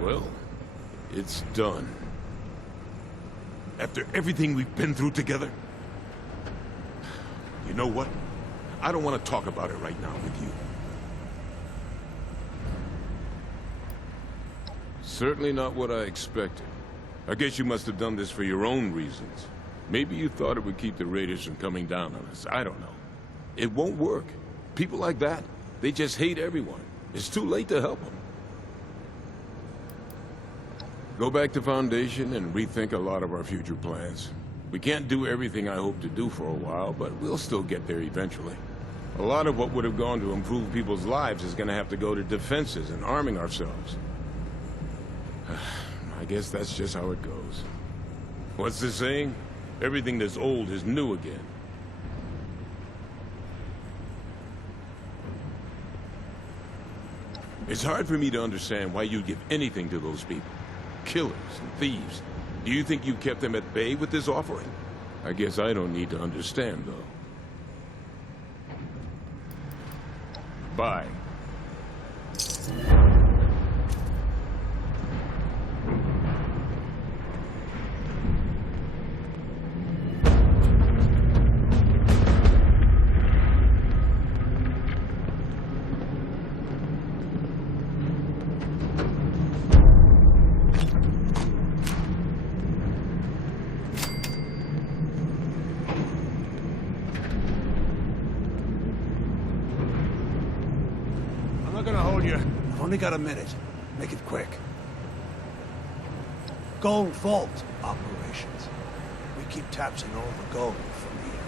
Well, it's done. After everything we've been through together. You know what? I don't want to talk about it right now with you. Certainly not what I expected. I guess you must have done this for your own reasons. Maybe you thought it would keep the raiders from coming down on us. I don't know. It won't work. People like that, they just hate everyone. It's too late to help them. Go back to Foundation and rethink a lot of our future plans. We can't do everything I hope to do for a while, but we'll still get there eventually. A lot of what would have gone to improve people's lives is gonna have to go to defenses and arming ourselves. I guess that's just how it goes. What's the saying? Everything that's old is new again. It's hard for me to understand why you'd give anything to those people. Killers and thieves. Do you think you kept them at bay with this offering? I guess I don't need to understand, though. Bye. not gonna hold you. I've only got a minute. Make it quick. Gold vault operations. We keep tabs on all the gold from here.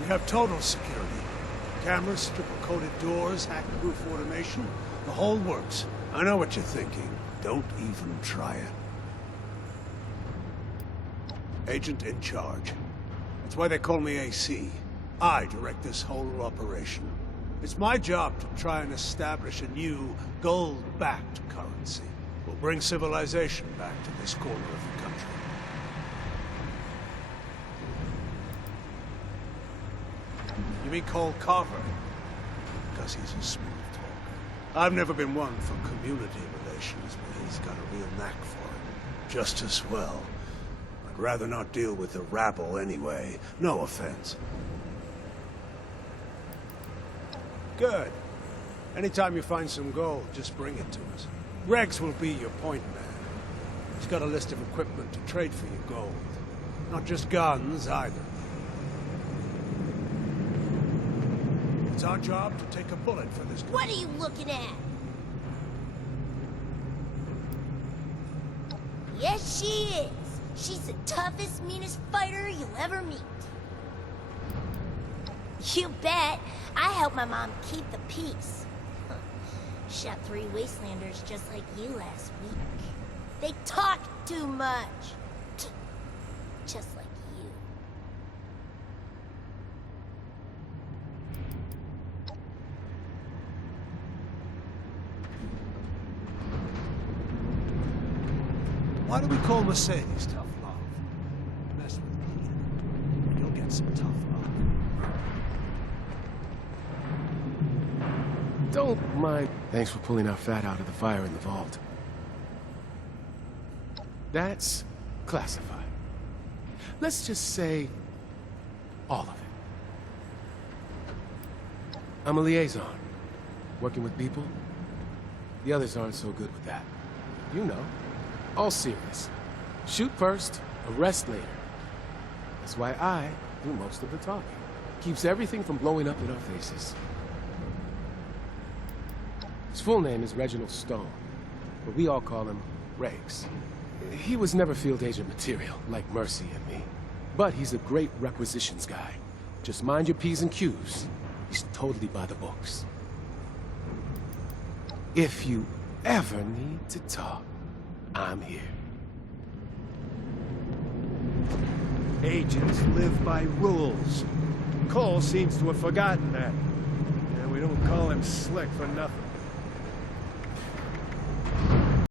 We have total security. Cameras, triple-coated doors, hack-proof automation. The whole works. I know what you're thinking. Don't even try it. Agent in charge. That's why they call me AC. I direct this whole operation. It's my job to try and establish a new, gold-backed currency. We'll bring civilization back to this corner of the country. You mean Cole Carver? Because he's a smooth talker. I've never been one for community relations, but he's got a real knack for it. Just as well. I'd rather not deal with the rabble anyway. No offense. Good. Anytime you find some gold, just bring it to us. Rex will be your point man. He's got a list of equipment to trade for your gold. Not just guns, either. It's our job to take a bullet for this guy. What are you looking at? Yes, she is. She's the toughest, meanest fighter you'll ever meet. You bet. I helped my mom keep the peace. Shot 3 Wastelanders just like you last week. They talk too much. Just like you. Why do we call Mercedes tough love? Mess with me, and you'll get some tough love. Don't mind. Thanks for pulling our fat out of the fire in the vault. That's classified. Let's just say all of it. I'm a liaison, working with people. The others aren't so good with that. You know, all serious. Shoot first, arrest later. That's why I do most of the talking. Keeps everything from blowing up in our faces. His full name is Reginald Stone, but we all call him Regs. He was never field agent material, like Mercy and me. But he's a great requisitions guy. Just mind your P's and Q's. He's totally by the books. If you ever need to talk, I'm here. Agents live by rules. Cole seems to have forgotten that. And we don't call him Slick for nothing.